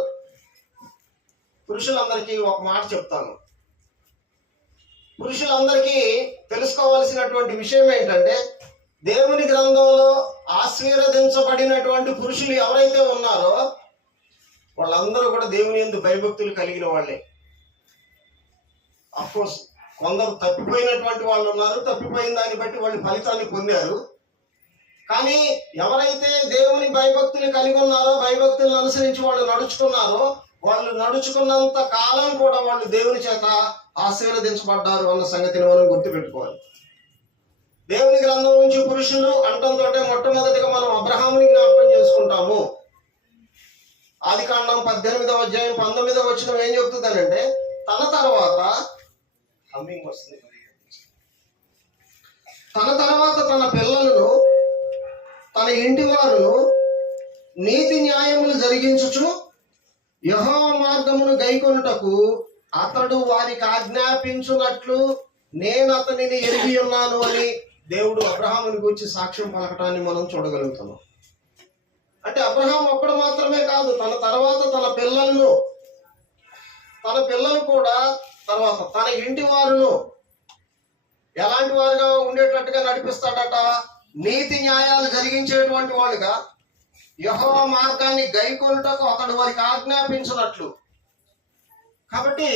పురుషులందరికీ ఒక మాట చెప్తాను. పురుషులందరికీ తెలుసుకోవాల్సినటువంటి విషయం ఏంటంటే దేవుని గ్రంథంలో ఆశీర్వదించబడినటువంటి పురుషులు ఎవరైతే ఉన్నారో వాళ్ళందరూ కూడా దేవుని యందు భయభక్తులు కలిగిన వాళ్ళే. అఫ్కోర్స్ కొందరు తప్పిపోయినటువంటి వాళ్ళు ఉన్నారు, తప్పిపోయిన దాన్ని బట్టి వాళ్ళు ఫలితాన్ని పొందారు. కానీ ఎవరైతే దేవుని భయభక్తులు కలిగి ఉన్నారో, భయభక్తులను అనుసరించి వాళ్ళు నడుచుకున్నారో, వాళ్ళు నడుచుకున్నంత కాలం కూడా వాళ్ళు దేవుని చేత ఆశీర్వదించబడ్డారు అన్న సంగతిని మనం గుర్తుపెట్టుకోవాలి. దేవుని గ్రంథం నుంచి పురుషులు అంటంతో మొట్టమొదటిగా మనం అబ్రహాముని జ్ఞాపకం చేసుకుంటాము. ఆదికాండం 18వ అధ్యాయం 19వ వచనం ఏం చెప్తుందనంటే, తన తర్వాత తన పిల్లలను, తన ఇంటి వారును నీతి న్యాయములు జరిగించుచు యెహోవా మార్గమును గైకొనుటకు అతడు వారికి ఆజ్ఞాపించున్నట్లు నేను అతనిని ఎరిగి ఉన్నాను అని దేవుడు అబ్రహాముని గురించి సాక్ష్యం పలకటాన్ని మనం చూడగలుగుతున్నాం. అంటే అబ్రహాం ఒక్కడు మాత్రమే కాదు, తన తర్వాత తన పిల్లలు కూడా, తర్వాత తన ఇంటి వారును ఎలాంటి వారుగా ఉండేటట్టుగా నడిపిస్తాడట? నీతి న్యాయాలు జరిగించేటువంటి వాడుగా, యెహోవా మార్గాన్ని గైకొనుటకు అతడు వారికి ఆజ్ఞాపించినట్లు. కాబట్టి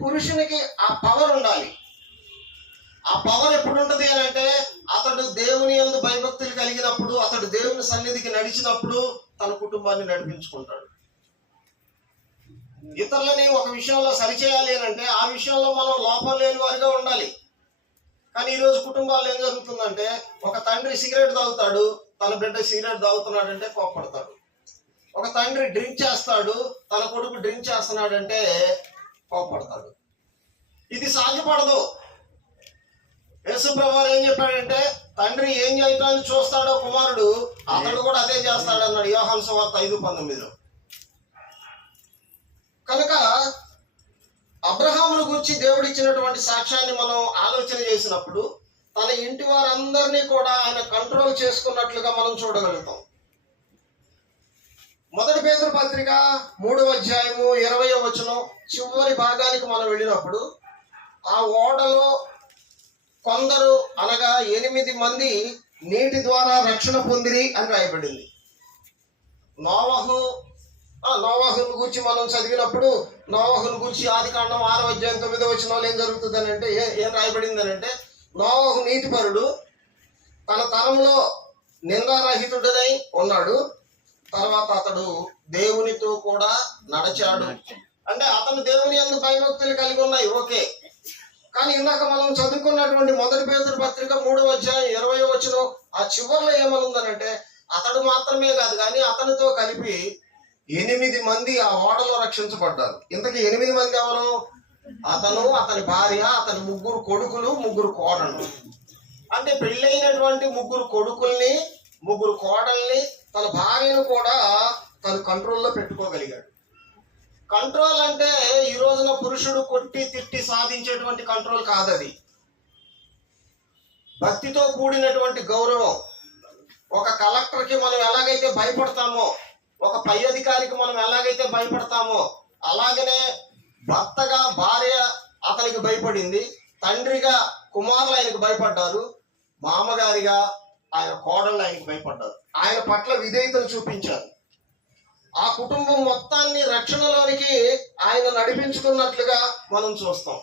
పురుషునికి ఆ పవర్ ఉండాలి. ఆ పవర్ ఎప్పుడు ఉంటుంది అని అంటే, అతడు దేవుని యందు భయభక్తులు కలిగినప్పుడు, అతడు దేవుని సన్నిధికి నడిచినప్పుడు తన కుటుంబాన్ని నడిపించుకుంటాడు. ఇతరులని ఒక విషయంలో సరిచేయాలి అని అంటే ఆ విషయంలో మనం లోపం లేని వారిగా ఉండాలి. కానీ ఈరోజు కుటుంబాల్లో ఏం జరుగుతుందంటే, ఒక తండ్రి సిగరెట్ తాగుతాడు, తన బిడ్డ సిగరెట్ తాగుతున్నాడంటే కోప్పడతాడు. ఒక తండ్రి డ్రింక్ చేస్తాడు, తన కొడుకు డ్రింక్ చేస్తున్నాడంటే కోప్పడతాడు. ఇది సాధ్యపడదు. యేసు ప్రభువు ఏం చెప్పాడంటే, తండ్రి ఏం చేయటాన్ని చూస్తాడో కుమారుడు, అతడు కూడా అదే చేస్తాడన్నాడు యోహాను సువార్త 5:19. కనుక అబ్రహామును గురించి దేవుడు ఇచ్చినటువంటి సాక్ష్యాన్ని మనం ఆలోచన చేసినప్పుడు, తన ఇంటి వారందరినీ కూడా ఆయన కంట్రోల్ చేసుకున్నట్లుగా మనం చూడగలుగుతాం. 1 పేతురు పత్రిక 3వ అధ్యాయము 20వ వచనం చివరి భాగానికి మనం వెళ్ళినప్పుడు, ఆ ఓడలో కొందరు అనగా 8 మంది నీటి ద్వారా రక్షణ పొందిరి అని రాయబడింది. నోవహును గురించి మనం చదివినప్పుడు, నోవహును గురించి ఆదికాండం 6వ అధ్యాయం 9వ వచనంలో ఏం జరుగుతుందని అంటే, ఏం రాయబడింది అని అంటే, నోవహు నీతిపరుడు, తన తరంలో నిందారహితుడనై ఉన్నాడు, తర్వాత అతడు దేవునితో కూడా నడిచాడు. అంటే అతను దేవుని యందు భయభక్తులు కలిగి ఉన్నాయి, ఓకే. కానీ ఇందాక మనం చదువుకున్నటువంటి 1 పేతురు పత్రిక 3వ అధ్యాయం 20వ వచనం ఆ చివరిలో ఏమనుందనంటే, అతడు మాత్రమే కాదు కానీ అతనితో కలిపి 8 మంది ఆ ఓడలో రక్షించబడ్డారు. ఇంతకీ 8 మంది ఎవరు? అతను, అతని భార్య, అతని 3 కొడుకులు, 3 కోడళ్ళు. అంటే పెళ్ళైనటువంటి 3 కొడుకుల్ని, 3 కోడల్ని, తన భార్యను కూడా తను కంట్రోల్లో పెట్టుకోగలిగాడు. కంట్రోల్ అంటే ఈ రోజున పురుషుడు కొట్టి తిట్టి సాధించేటువంటి కంట్రోల్ కాదది. భక్తితో కూడినటువంటి గౌరవం. ఒక కలెక్టర్కి మనం ఎలాగైతే భయపడతామో, ఒక పై అధికారికి మనం ఎలాగైతే భయపడతామో, అలాగనే భర్తగా భార్య అతనికి భయపడింది, తండ్రిగా కుమారులు ఆయనకు భయపడ్డారు, మామగారిగా ఆయన కోడళ్ళు ఆయనకు భయపడ్డారు. ఆయన పట్ల విధేయతను చూపించారు. ఆ కుటుంబం మొత్తాన్ని రక్షణలోనికి ఆయన నడిపించుకున్నట్లుగా మనం చూస్తాం.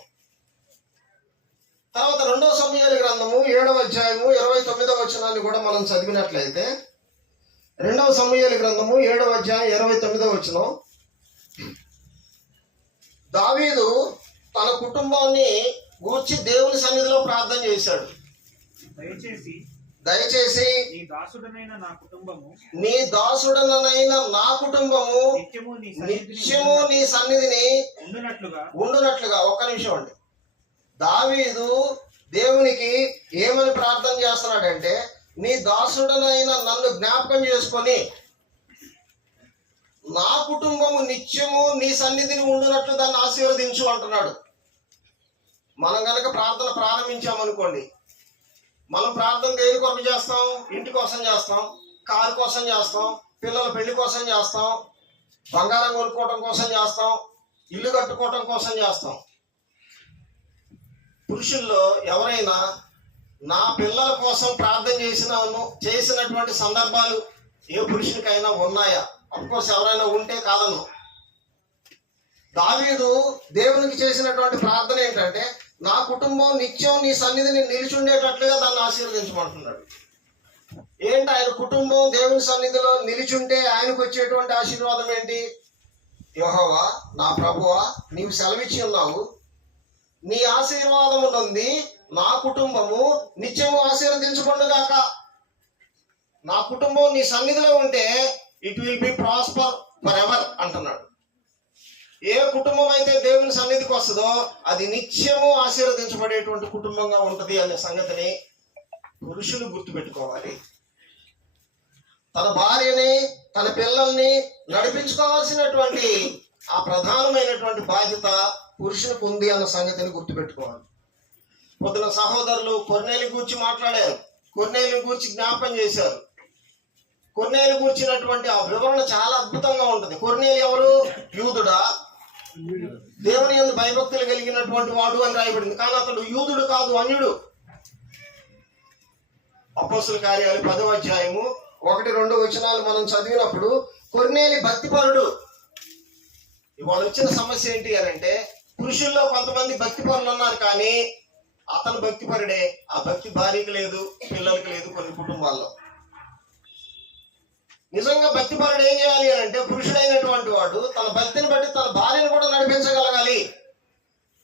తర్వాత 2వ సమూయేలు గ్రంథము 7వ అధ్యాయము 29వ వచనాన్ని కూడా మనం చదివినట్లయితే, 2వ సమూయేలు గ్రంథము 7వ అధ్యాయం 29వ వచనం, దావీదు తన కుటుంబాన్ని గూర్చి దేవుని సన్నిధిలో ప్రార్థన చేశాడు. దయచేసి నీ దాసుడనైన నా కుటుంబము నిత్యము నీ సన్నిధిని ఉండునట్లుగా. ఒక్క నిమిషం అండి. దావీదు దేవునికి ఏమని ప్రార్థన చేస్తున్నాడంటే, నీ దాసుడనైన నన్ను జ్ఞాపకం చేసుకొని నా కుటుంబము నిత్యము నీ సన్నిధిని ఉండునట్లు దాన్ని ఆశీర్వదించు అంటున్నాడు. మనం కనుక ప్రార్థన ప్రారంభించామనుకోండి, మనం ప్రార్థన దేని కొరకు చేస్తాం? ఇంటి కోసం చేస్తాం, కారు కోసం చేస్తాం, పిల్లల పెళ్లి కోసం చేస్తాం, బంగారం కొనుక్కోవటం కోసం చేస్తాం, ఇల్లు కట్టుకోవటం కోసం చేస్తాం. పురుషుల్లో ఎవరైనా నా పిల్లల కోసం ప్రార్థన చేసినటువంటి సందర్భాలు ఏ పురుషునికైనా ఉన్నాయా? అఫ్కోర్స్ ఎవరైనా ఉంటే కాదన్ను. దావీదు దేవునికి చేసినటువంటి ప్రార్థన ఏంటంటే, నా కుటుంబం నిత్యం నీ సన్నిధిని నిలిచుండేటట్లుగా దాన్ని ఆశీర్వదించమంటున్నాడు. ఏంటి ఆయన కుటుంబం దేవుని సన్నిధిలో నిలిచుంటే ఆయనకు వచ్చేటువంటి ఆశీర్వాదం ఏంటి? యెహోవా నా ప్రభువా, నీవు సెలవిచ్చి ఉన్నావు, నీ ఆశీర్వాదము నొంది నా కుటుంబము నిత్యము ఆశీర్వదించబడుగాక. నా కుటుంబం నీ సన్నిధిలో ఉంటే it will be prosper for ever అంటున్నాడు. ఏ కుటుంబం అయితే దేవుని సన్నిధికి వస్తుందో అది నిత్యము ఆశీర్వదించబడేటువంటి కుటుంబంగా ఉంటది అనే సంగతిని పురుషులు గుర్తుపెట్టుకోవాలి. తన భార్యని, తన పిల్లల్ని నడిపించుకోవాల్సినటువంటి ఆ ప్రధానమైనటువంటి బాధ్యత పురుషునికి ఉంది అన్న సంగతిని గుర్తుపెట్టుకోవాలి. పొద్దున సహోదరులు కొర్నేలి గూర్చి మాట్లాడారు, కొర్నేలి గూర్చి జ్ఞాపకం చేశారు. కొర్నేలి గూర్చినటువంటి ఆ వివరణ చాలా అద్భుతంగా ఉంటుంది. కొర్నేలి ఎవరు? యూదుడా, దేవుని యందు భయభక్తులు కలిగినటువంటి వాడు అని రాయబడింది. కానీ అతడు యూదుడు కాదు, అన్యుడు. అపోస్తుల కార్యాలు 10వ అధ్యాయము 1-2 వచనాలు మనం చదివినప్పుడు కొర్నేలి భక్తిపరుడు. ఇవాళ వచ్చిన సమస్య ఏంటి అని అంటే, పురుషుల్లో కొంతమంది భక్తిపరులు ఉన్నారు, కానీ అతను భక్తిపరుడే, ఆ భక్తి భార్యకి లేదు, పిల్లలకి లేదు కొన్ని కుటుంబాల్లో. నిజంగా భక్తిపరుడు ఏం చేయాలి అని అంటే, పురుషుడైనటువంటి వాడు తన భక్తిని బట్టి తన భార్యను కూడా నడిపించగలగాలి.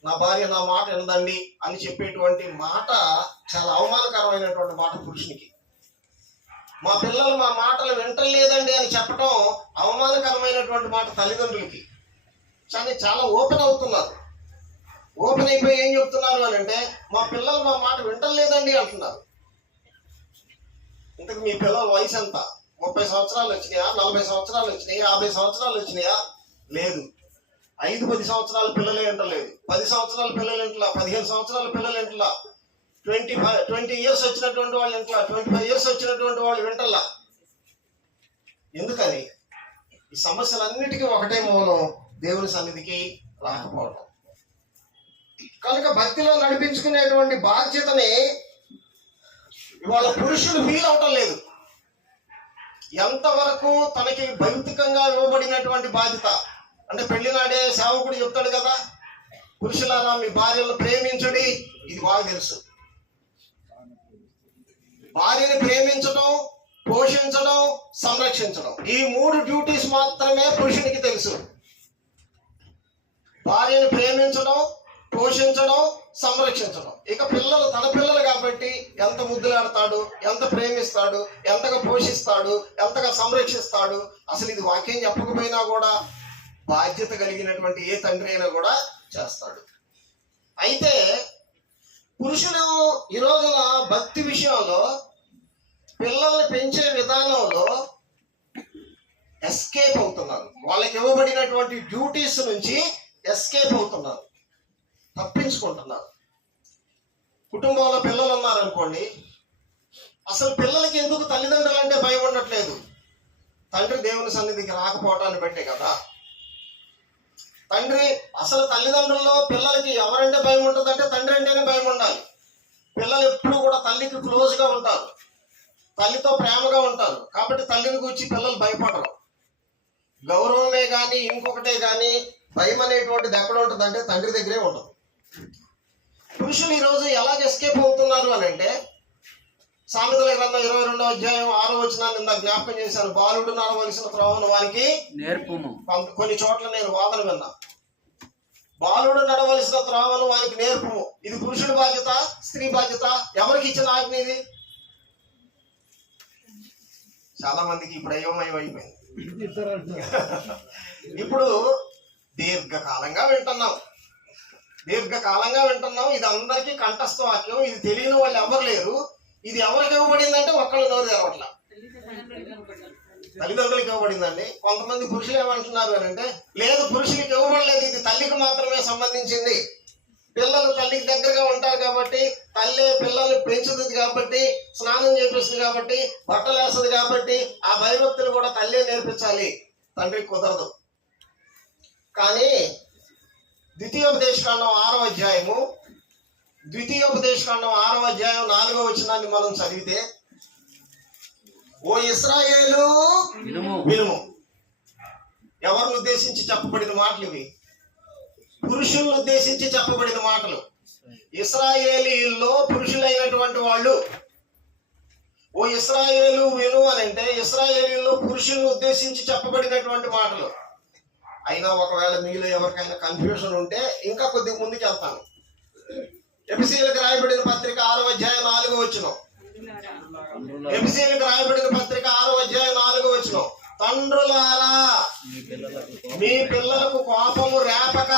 నా భార్య నా మాట వినదండి అని చెప్పేటువంటి మాట చాలా అవమానకరమైనటువంటి మాట పురుషునికి. మా పిల్లలు మా మాటలు వింటలేదండి అని చెప్పడం అవమానకరమైనటువంటి మాట తల్లిదండ్రులకి. కానీ చాలా ఓపెన్ అవుతున్నారు. ఓపెన్ అయిపోయి ఏం చెప్తున్నారు అని అంటే, మా పిల్లలు మా మాట వింటలేదండి అంటున్నారు. ఇంతకు మీ పిల్లల వయసు ఎంత? 30 సంవత్సరాలు వచ్చినాయా? 40 సంవత్సరాలు వచ్చినాయా? 50 సంవత్సరాలు వచ్చినాయా? లేదు. 5-10 సంవత్సరాల పిల్లలు వింటలేదు, 10 సంవత్సరాల పిల్లలు ఇంట్లా, 15 సంవత్సరాల పిల్లలు ఇంట్లా, 20 ఇయర్స్ వచ్చినటువంటి వాళ్ళు ఇంట్లా, 25 ఇయర్స్ వచ్చినటువంటి వాళ్ళు వింటల్లా. ఎందుకని? ఈ సమస్యలన్నిటికీ ఒకటే మూలం, దేవుని సన్నిధికి రాకపోవడం. కనుక భక్తిలో నడిపించుకునేటువంటి బాధ్యతని ఇవాళ పురుషులు ఫీల్ అవటం లేదు. ఎంతవరకు తనకి భౌతికంగా ఇవ్వబడినటువంటి బాధ్యత అంటే, పెళ్లి నాడే సేవకుడు చెప్తాడు కదా, పురుషులారా మీ భార్యలను ప్రేమించుడి. ఇది బాగా తెలుసు. భార్యని ప్రేమించడం, పోషించడం, సంరక్షించడం, ఈ 3 డ్యూటీస్ మాత్రమే పురుషునికి తెలుసు. భార్యను ప్రేమించడం, పోషించడం, సంరక్షించడం. ఇక పిల్లలు తన పిల్లలు కాబట్టి ఎంత ముద్దులాడతాడు, ఎంత ప్రేమిస్తాడు, ఎంతగా పోషిస్తాడు, ఎంతగా సంరక్షిస్తాడు. అసలు ఇది వాక్యం చెప్పకపోయినా కూడా బాధ్యత కలిగినటువంటి ఏ తండ్రి అయినా కూడా చేస్తాడు. అయితే పురుషులు ఈ రోజున భక్తి విషయంలో, పిల్లల్ని పెంచే విధానంలో ఎస్కేప్ అవుతున్నారు. వాళ్ళకి ఇవ్వబడినటువంటి డ్యూటీస్ నుంచి ఎస్కేప్ అవుతున్నారు, తప్పించుకుంటున్నారు. కుటుంబంలో పిల్లలు ఉన్నారనుకోండి, అసలు పిల్లలకి ఎందుకు తల్లిదండ్రులు అంటే భయం ఉండట్లేదు? తండ్రి దేవుని సన్నిధికి రాకపోవటాన్ని బట్టే కదా. తండ్రి అసలు తల్లిదండ్రుల్లో పిల్లలకి ఎవరంటే భయం ఉంటుందంటే తండ్రి అంటేనే భయం ఉండాలి. పిల్లలు ఎప్పుడు కూడా తల్లికి క్లోజ్గా ఉంటారు, తల్లితో ప్రేమగా ఉంటారు. కాబట్టి తల్లిని గురించి పిల్లలు భయపడరు. గౌరవమే కానీ ఇంకొకటే కానీ భయం అనేటువంటిది ఎక్కడ ఉంటుందంటే తండ్రి దగ్గరే ఉంటుంది. పురుషులు ఈరోజు ఎలాగ ఎస్కేప్ అవుతున్నారు అని అంటే, సామెతల గ్రంథం 22వ అధ్యాయం 6వ వచనాన్ని ఇందాక జ్ఞాపకం చేశాను. బాలుడు నడవలసిన త్రోవను వానికి నేర్పుము. కొన్ని చోట్ల నేను వాదన విన్నా. బాలుడు నడవలసిన త్రోవను వానికి నేర్పుము. ఇది పురుషుడి బాధ్యత, స్త్రీ బాధ్యత? ఎవరికి ఇచ్చిన ఆజ్ఞ ఇది? చాలా మందికి ఇప్పుడు అయోమయం అయిపోయింది. ఇప్పుడు దీర్ఘకాలంగా వింటున్నాం. ఇది అందరికీ కంఠస్థ వాక్యం. ఇది తెలియని వాళ్ళు ఎవరు లేరు. ఇది ఎవరికి ఇవ్వబడిందంటే ఒక్కళ్ళు నోరు తెరవట్ల. తల్లిదండ్రులకు ఇవ్వబడిందండి. కొంతమంది పురుషులు ఏమంటున్నారు అని అంటే, లేదు పురుషులకి ఇవ్వబడలేదు, ఇది తల్లికి మాత్రమే సంబంధించింది. పిల్లలు తల్లికి దగ్గరగా ఉంటారు కాబట్టి, తల్లి పిల్లల్ని పెంచుతుంది కాబట్టి, స్నానం చేపిస్తుంది కాబట్టి, బట్టలు వేస్తుంది కాబట్టి, ఆ భయభక్తులు కూడా తల్లి నేర్పించాలి, తండ్రికి కుదరదు. కానీ ద్వితీయోపదేశకాండం 6వ అధ్యాయం 4వ వచనాన్ని మనం చదివితే, ఓ ఇశ్రాయేలు వినుము. ఎవరిని ఉద్దేశించి చెప్పబడిన మాటలు ఇవి? పురుషులను ఉద్దేశించి చెప్పబడిన మాటలు. ఇశ్రాయేలీల్లో పురుషులైనటువంటి వాళ్ళు ఓ ఇశ్రాయేలు విను అని అంటే ఇశ్రాయేలీలో పురుషులను ఉద్దేశించి చెప్పబడినటువంటి మాటలు. అయినా ఒకవేళ మీలో ఎవరికైనా కన్ఫ్యూజన్ ఉంటే ఇంకా కొద్దిగా ముందుకు వెళ్తాను. ఎఫెసీయులకు రాయబడిన పత్రిక 6వ అధ్యాయం 4వ వచనం. ఎఫెసీయులకు రాయబడిన పత్రిక 6వ అధ్యాయం 4వ వచనం. తండ్రులారా మీ పిల్లలకు కోపము రేపక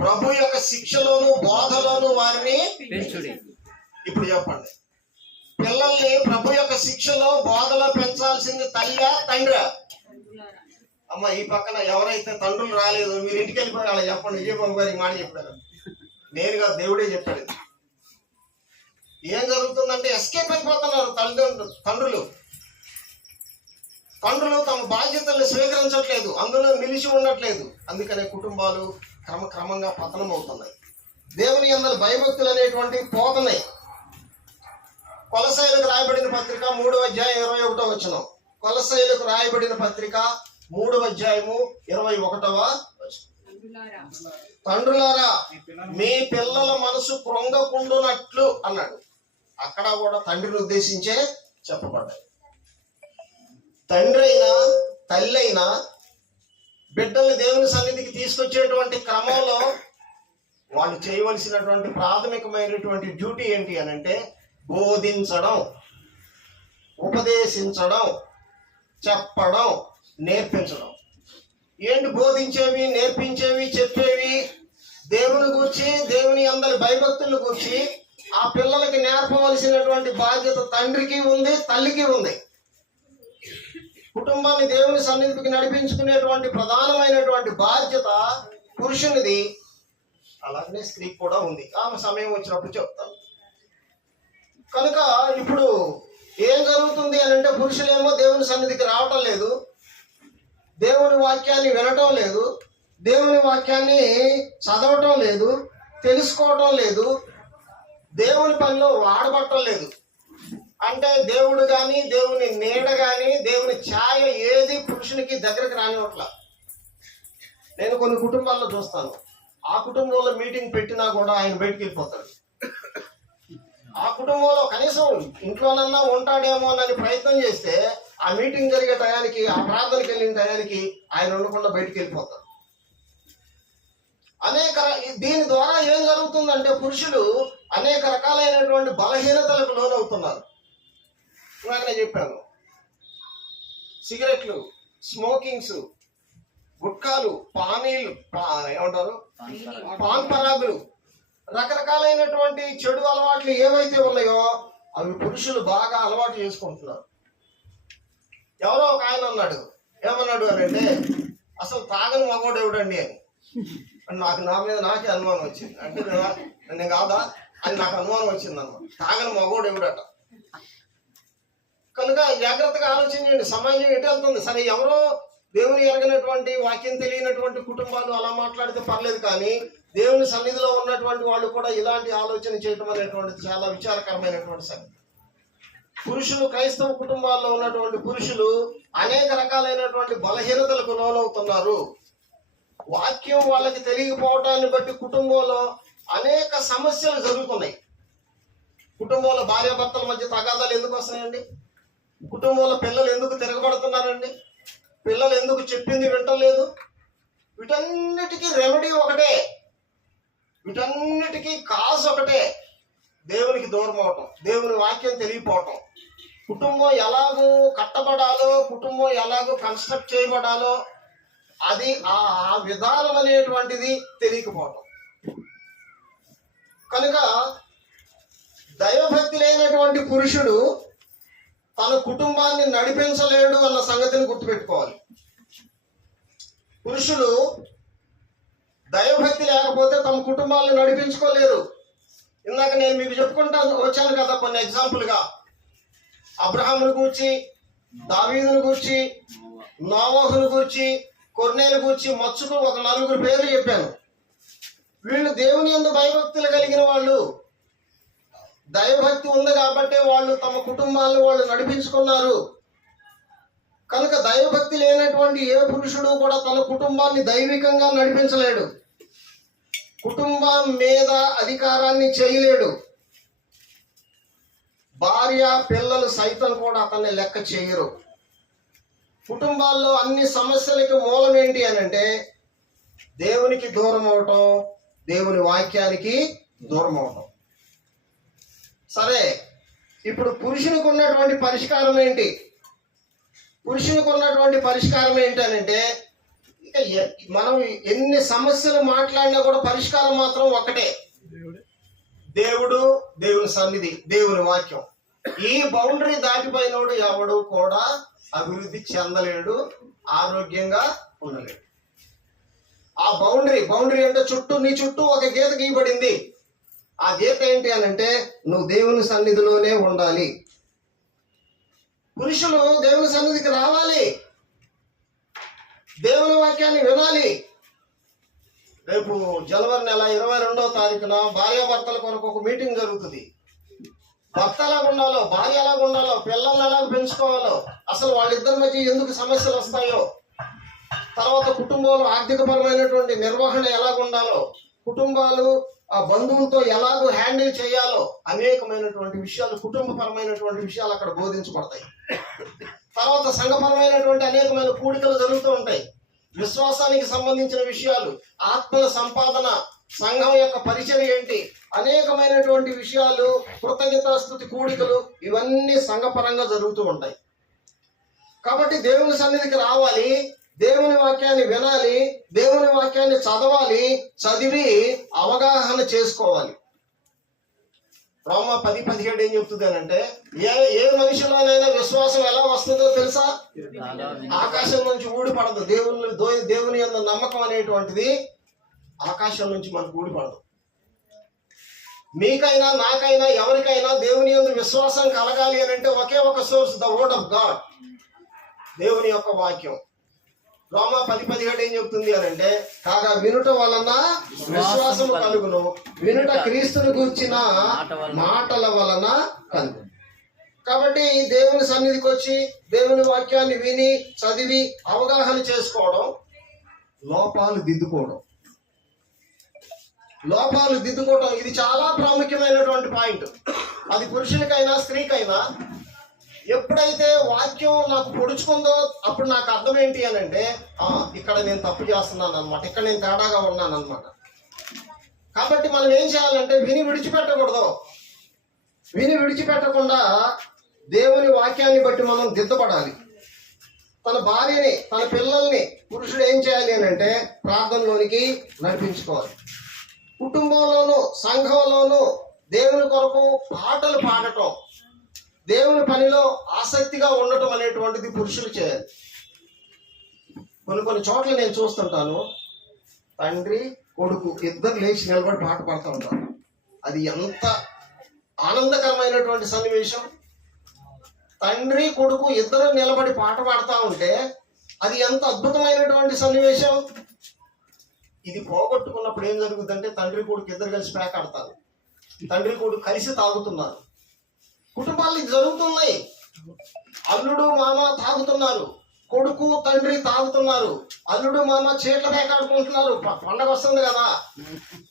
ప్రభు యొక్క శిక్షలోను బోధలోను వారిని పెంచుడి. ఇప్పుడు చెప్పండి, పిల్లల్ని ప్రభు యొక్క శిక్షలో బోధలో పెంచాల్సింది తల్లి తండ్రి? అమ్మ ఈ పక్కన ఎవరైతే తండ్రులు రాలేదు మీరు ఇంటికి వెళ్ళిపోయి అలా చెప్పండి. విజయబాబు గారు ఈ మాట చెప్పారు, నేరుగా దేవుడే చెప్పాడు. ఏం జరుగుతుందంటే ఎస్కేప్ అయిపోతున్నారు తండ్రులు తమ బాధ్యతల్ని స్వీకరించట్లేదు, అందులో నిలిచి ఉండట్లేదు. అందుకనే కుటుంబాలు క్రమక్రమంగా పతనం అవుతున్నాయి. దేవుని యందు భయభక్తులు అనేటువంటివి పోతున్నాయి. కొలసైలకు రాయబడిన పత్రిక 3వ అధ్యాయం 21వ వచనం. కొలసైలకు రాయబడిన పత్రిక 3వ అధ్యాయము 21వ వచనం. తండ్రులారా మీ పిల్లల మనసు కృంగకుండునట్లు అన్నాడు. అక్కడ కూడా తండ్రిని ఉద్దేశించే చెప్పబడ్డాయి. తండ్రి అయినా తల్లి అయినా బిడ్డల్ని దేవుని సన్నిధికి తీసుకొచ్చేటువంటి క్రమంలో వాళ్ళు చేయవలసినటువంటి ప్రాథమికమైనటువంటి డ్యూటీ ఏంటి అని అంటే బోధించడం, ఉపదేశించడం, చెప్పడం, నేర్పించడం. ఏంటి బోధించేవి, నేర్పించేవి, చెప్పేవి? దేవుని గూర్చి, దేవుని అందరి భయభక్తులను గూర్చి ఆ పిల్లలకి నేర్పవలసినటువంటి బాధ్యత తండ్రికి ఉంది, తల్లికి ఉంది. కుటుంబాన్ని దేవుని సన్నిధికి నడిపించుకునేటువంటి ప్రధానమైనటువంటి బాధ్యత పురుషునిది, అలాగనే స్త్రీకి కూడా ఉంది. ఆమె సమయం వచ్చినప్పుడు చెప్తాను. కనుక ఇప్పుడు ఏం జరుగుతుంది అని అంటే పురుషులేమో దేవుని సన్నిధికి రావటం లేదు, దేవుని వాక్యాన్ని వినటం లేదు, దేవుని వాక్యాన్ని చదవటం లేదు, తెలుసుకోవటం లేదు, దేవుని పనిలో వాడబట్టం లేదు. అంటే దేవుడు కానీ, దేవుని నీడ కానీ, దేవుని ఛాయ ఏది పురుషునికి దగ్గరికి రానివ్వట్ల. నేను కొన్ని కుటుంబాల్లో చూస్తాను, ఆ కుటుంబంలో మీటింగ్ పెట్టినా కూడా ఆయన బయటికి వెళ్ళిపోతాడు. ఆ కుటుంబంలో కనీసం ఇంట్లోనన్నా ఉంటాడేమో అని ప్రయత్నం చేస్తే ఆ మీటింగ్ జరిగే టయానికి, ఆ ప్రార్థనకి వెళ్ళిన టయానికి ఆయన ఉండకుండా బయటికి వెళ్ళిపోతాడు. దీని ద్వారా ఏం జరుగుతుందంటే పురుషులు అనేక రకాలైనటువంటి బలహీనతలకు లోనవుతున్నారు. నేను చెప్పాను, సిగరెట్లు, స్మోకింగ్స్, గుట్కాలు, పానీలు, ఏమంటారు పాన్ పరాగులు, రకరకాలైనటువంటి చెడు అలవాట్లు ఏవైతే ఉన్నాయో అవి పురుషులు బాగా అలవాటు చేసుకుంటున్నారు. ఎవరో ఒక ఆయన అన్నాడు, ఏమన్నాడు అని అంటే అసలు తాగని మగోడు ఎవడండి అని. నాకు నా మీద నాకే అనుమానం వచ్చింది. అంటే నేను కాదా అని నాకు అనుమానం వచ్చింది అన్నమాట. తాగని మగోడు ఎవడట. కనుక జాగ్రత్తగా ఆలోచించండి, సమాజం ఎటు వెళ్తుంది. సరే, ఎవరో దేవుని ఎరగనటువంటి, వాక్యం తెలియనటువంటి కుటుంబాలు అలా మాట్లాడితే పర్లేదు, కానీ దేవుని సన్నిధిలో ఉన్నటువంటి వాళ్ళు కూడా ఇలాంటి ఆలోచన చేయటం అనేటువంటిది చాలా విచారకరమైనటువంటి సంగతి. పురుషులు, క్రైస్తవ కుటుంబాల్లో ఉన్నటువంటి పురుషులు అనేక రకాలైనటువంటి బలహీనతలకు లోనవుతున్నారు. వాక్యం వాళ్ళకి తెలియకపోవటాన్ని బట్టి కుటుంబంలో అనేక సమస్యలు జరుగుతున్నాయి. కుటుంబంలో భార్యాభర్తల మధ్య తగాదాలు ఎందుకు వస్తున్నాయండి? కుటుంబంలో పిల్లలు ఎందుకు తిరగబడుతున్నారండి? పిల్లలు ఎందుకు చెప్పింది వింటలేదు? వీటన్నిటికీ రెమెడీ ఒకటే, వీటన్నిటికీ కాజ్ ఒకటే, దేవునికి దూరం అవటం, దేవుని వాక్యం తెలియపోవటం. కుటుంబం ఎలాగో కట్టబడాలో, కుటుంబం ఎలాగో కన్స్ట్రక్ట్ చేయబడాలో అది ఆ విధానం అనేటువంటిది తెలియకపోవటం. కనుక దైవభక్తి లేనటువంటి పురుషుడు తన కుటుంబాన్ని నడిపించలేడు అన్న సంగతిని గుర్తుపెట్టుకోవాలి. పురుషులు దైవభక్తి లేకపోతే తమ కుటుంబాలను నడిపించుకోలేరు. ఇందాక నేను మీకు చెప్పుకుంటా వచ్చాను కదా కొన్ని ఎగ్జాంపుల్గా. అబ్రహామును గూర్చి, దావీదును గూర్చి, నోవహును గూర్చి, కొర్నేలు గూర్చి, మత్సుకు ఒక 4 పేర్లు చెప్పాను. వీళ్ళు దేవుని యందు భయభక్తులు కలిగిన వాళ్ళు. దైవభక్తి ఉంది కాబట్టి వాళ్ళు తమ కుటుంబాలను వాళ్ళు నడిపించుకున్నారు. కనుక దైవభక్తి లేనటువంటి ఏ పురుషుడు కూడా తన కుటుంబాన్ని దైవికంగా నడిపించలేడు, కుటుంబం మీద అధికారాన్ని చేయలేడు. భార్య పిల్లలు సైతం కూడా అతన్ని లెక్క చేయరు. కుటుంబాల్లో అన్ని సమస్యలకి మూలం ఏంటి అని అంటే దేవునికి దూరం అవటం, దేవుని వాక్యానికి దూరం అవటం. సరే, ఇప్పుడు పురుషునికి ఉన్నటువంటి పరిష్కారం ఏంటి? పురుషునికి ఉన్నటువంటి పరిష్కారం ఏంటనంటే, ఇక మనం ఎన్ని సమస్యలు మాట్లాడినా కూడా పరిష్కారం మాత్రం ఒకటే: దేవుడు, దేవుని సన్నిధి, దేవుని వాక్యం. ఈ బౌండరీ దాటిపోయినోడు ఎవడు కూడా అభివృద్ధి చెందలేడు, ఆరోగ్యంగా ఉండలేడు. ఆ బౌండరీ అంటే నీ చుట్టూ ఒక గీత గీయబడింది. ఆ గీత ఏంటి అని అంటే నువ్వు దేవుని సన్నిధిలోనే ఉండాలి. పురుషులు దేవుని సన్నిధికి రావాలి, దేవుని వాక్యాన్ని వినాలి. రేపు జనవరి నెల 22వ తారీఖున భార్యాభర్తల కొరకు ఒక మీటింగ్ జరుగుతుంది. భర్త ఎలాగ ఉండాలో, భార్య ఎలాగ ఉండాలో, పిల్లల్ని ఎలాగ పెంచుకోవాలో, అసలు వాళ్ళిద్దరి మధ్య ఎందుకు సమస్యలు వస్తాయో, తర్వాత కుటుంబంలో ఆర్థికపరమైనటువంటి నిర్వహణ ఎలాగ ఉండాలో, కుటుంబాలు ఆ బంధువులతో ఎలాగో హ్యాండిల్ చేయాలో, అనేకమైనటువంటి విషయాలు, కుటుంబపరమైనటువంటి విషయాలు అక్కడ బోధించబడతాయి. తర్వాత సంఘపరమైనటువంటి అనేకమైన కూడికలు జరుగుతూ ఉంటాయి. విశ్వాసానికి సంబంధించిన విషయాలు, ఆత్మల సంపాదన, సంఘం యొక్క పరిచయం ఏంటి, అనేకమైనటువంటి విషయాలు, కృతజ్ఞతాస్తుతి కూడికలు, ఇవన్నీ సంఘపరంగా జరుగుతూ ఉంటాయి. కాబట్టి దేవుని సన్నిధికి రావాలి, దేవుని వాక్యాన్ని వినాలి, దేవుని వాక్యాన్ని చదవాలి, చదివి అవగాహన చేసుకోవాలి. రోమా 10:17 ఏం చెప్తుంది అని అంటే, ఏ మనిషిలోనైనా విశ్వాసం ఎలా వస్తుందో తెలుసా? ఆకాశం నుంచి ఊడిపడదు. దేవుని యందు నమ్మకం అనేటువంటిది ఆకాశం నుంచి మనకు ఊడిపడదు. మీకైనా, నాకైనా, ఎవరికైనా దేవుని యందు విశ్వాసం కలగాలి అని అంటే ఒకే ఒక source, the word of God, దేవుని యొక్క వాక్యం. రోమా 10:17 ఏం చెప్తుంది అని అంటే, కాగా వినుట వలన విశ్వాసము కలుగును, వినుట క్రీస్తుని గూర్చిన మాటల వలన కలుగును. కాబట్టి దేవుని సన్నిధికి వచ్చి దేవుని వాక్యాన్ని విని, చదివి, అవగాహన చేసుకోవడం, లోపాలు దిద్దుకోవడం ఇది చాలా ప్రాముఖ్యమైనటువంటి పాయింట్. అది పురుషునికైనా స్త్రీకైనా. ఎప్పుడైతే వాక్యం నాకు పొడుచుకుందో అప్పుడు నాకు అర్థం ఏంటి అని అంటే, ఇక్కడ నేను తప్పు చేస్తున్నాను అనమాట, ఇక్కడ నేను తేడాగా ఉన్నాను అనమాట. కాబట్టి మనం ఏం చేయాలంటే విని విడిచిపెట్టకుండా దేవుని వాక్యాన్ని బట్టి మనం దిద్దపడాలి. తన భార్యని, తన పిల్లల్ని పురుషుడు ఏం చేయాలి అని అంటే ప్రార్థనలోనికి నడిపించుకోవాలి. కుటుంబంలోనూ సంఘంలోనూ దేవుని కొరకు పాటలు పాడటం, దేవుని పనిలో ఆసక్తిగా ఉండటం అనేటువంటిది పురుషులు చేయాలి. కొన్ని చోట్ల నేను చూస్తుంటాను, తండ్రి కొడుకు ఇద్దరు లేచి నిలబడి పాట పాడుతూ ఉంటారు. అది ఎంత ఆనందకరమైనటువంటి సన్నివేశం! తండ్రి కొడుకు ఇద్దరు నిలబడి పాట పాడుతూ ఉంటే అది ఎంత అద్భుతమైనటువంటి సన్నివేశం! ఇది పోగొట్టుకున్నప్పుడు ఏం జరుగుతుందంటే తండ్రి కొడుకు ఇద్దరు కలిసి ప్యాక్ ఆడతారు, తండ్రి కొడుకు కలిసి తాగుతున్నారు. కుటుంబాలు జరుగుతున్నాయి. అల్లుడు మామ తాగుతున్నారు, కొడుకు తండ్రి తాగుతున్నారు, అల్లుడు మామ చీట్ల పేకాడుకుంటున్నారు. పండగ వస్తుంది కదా,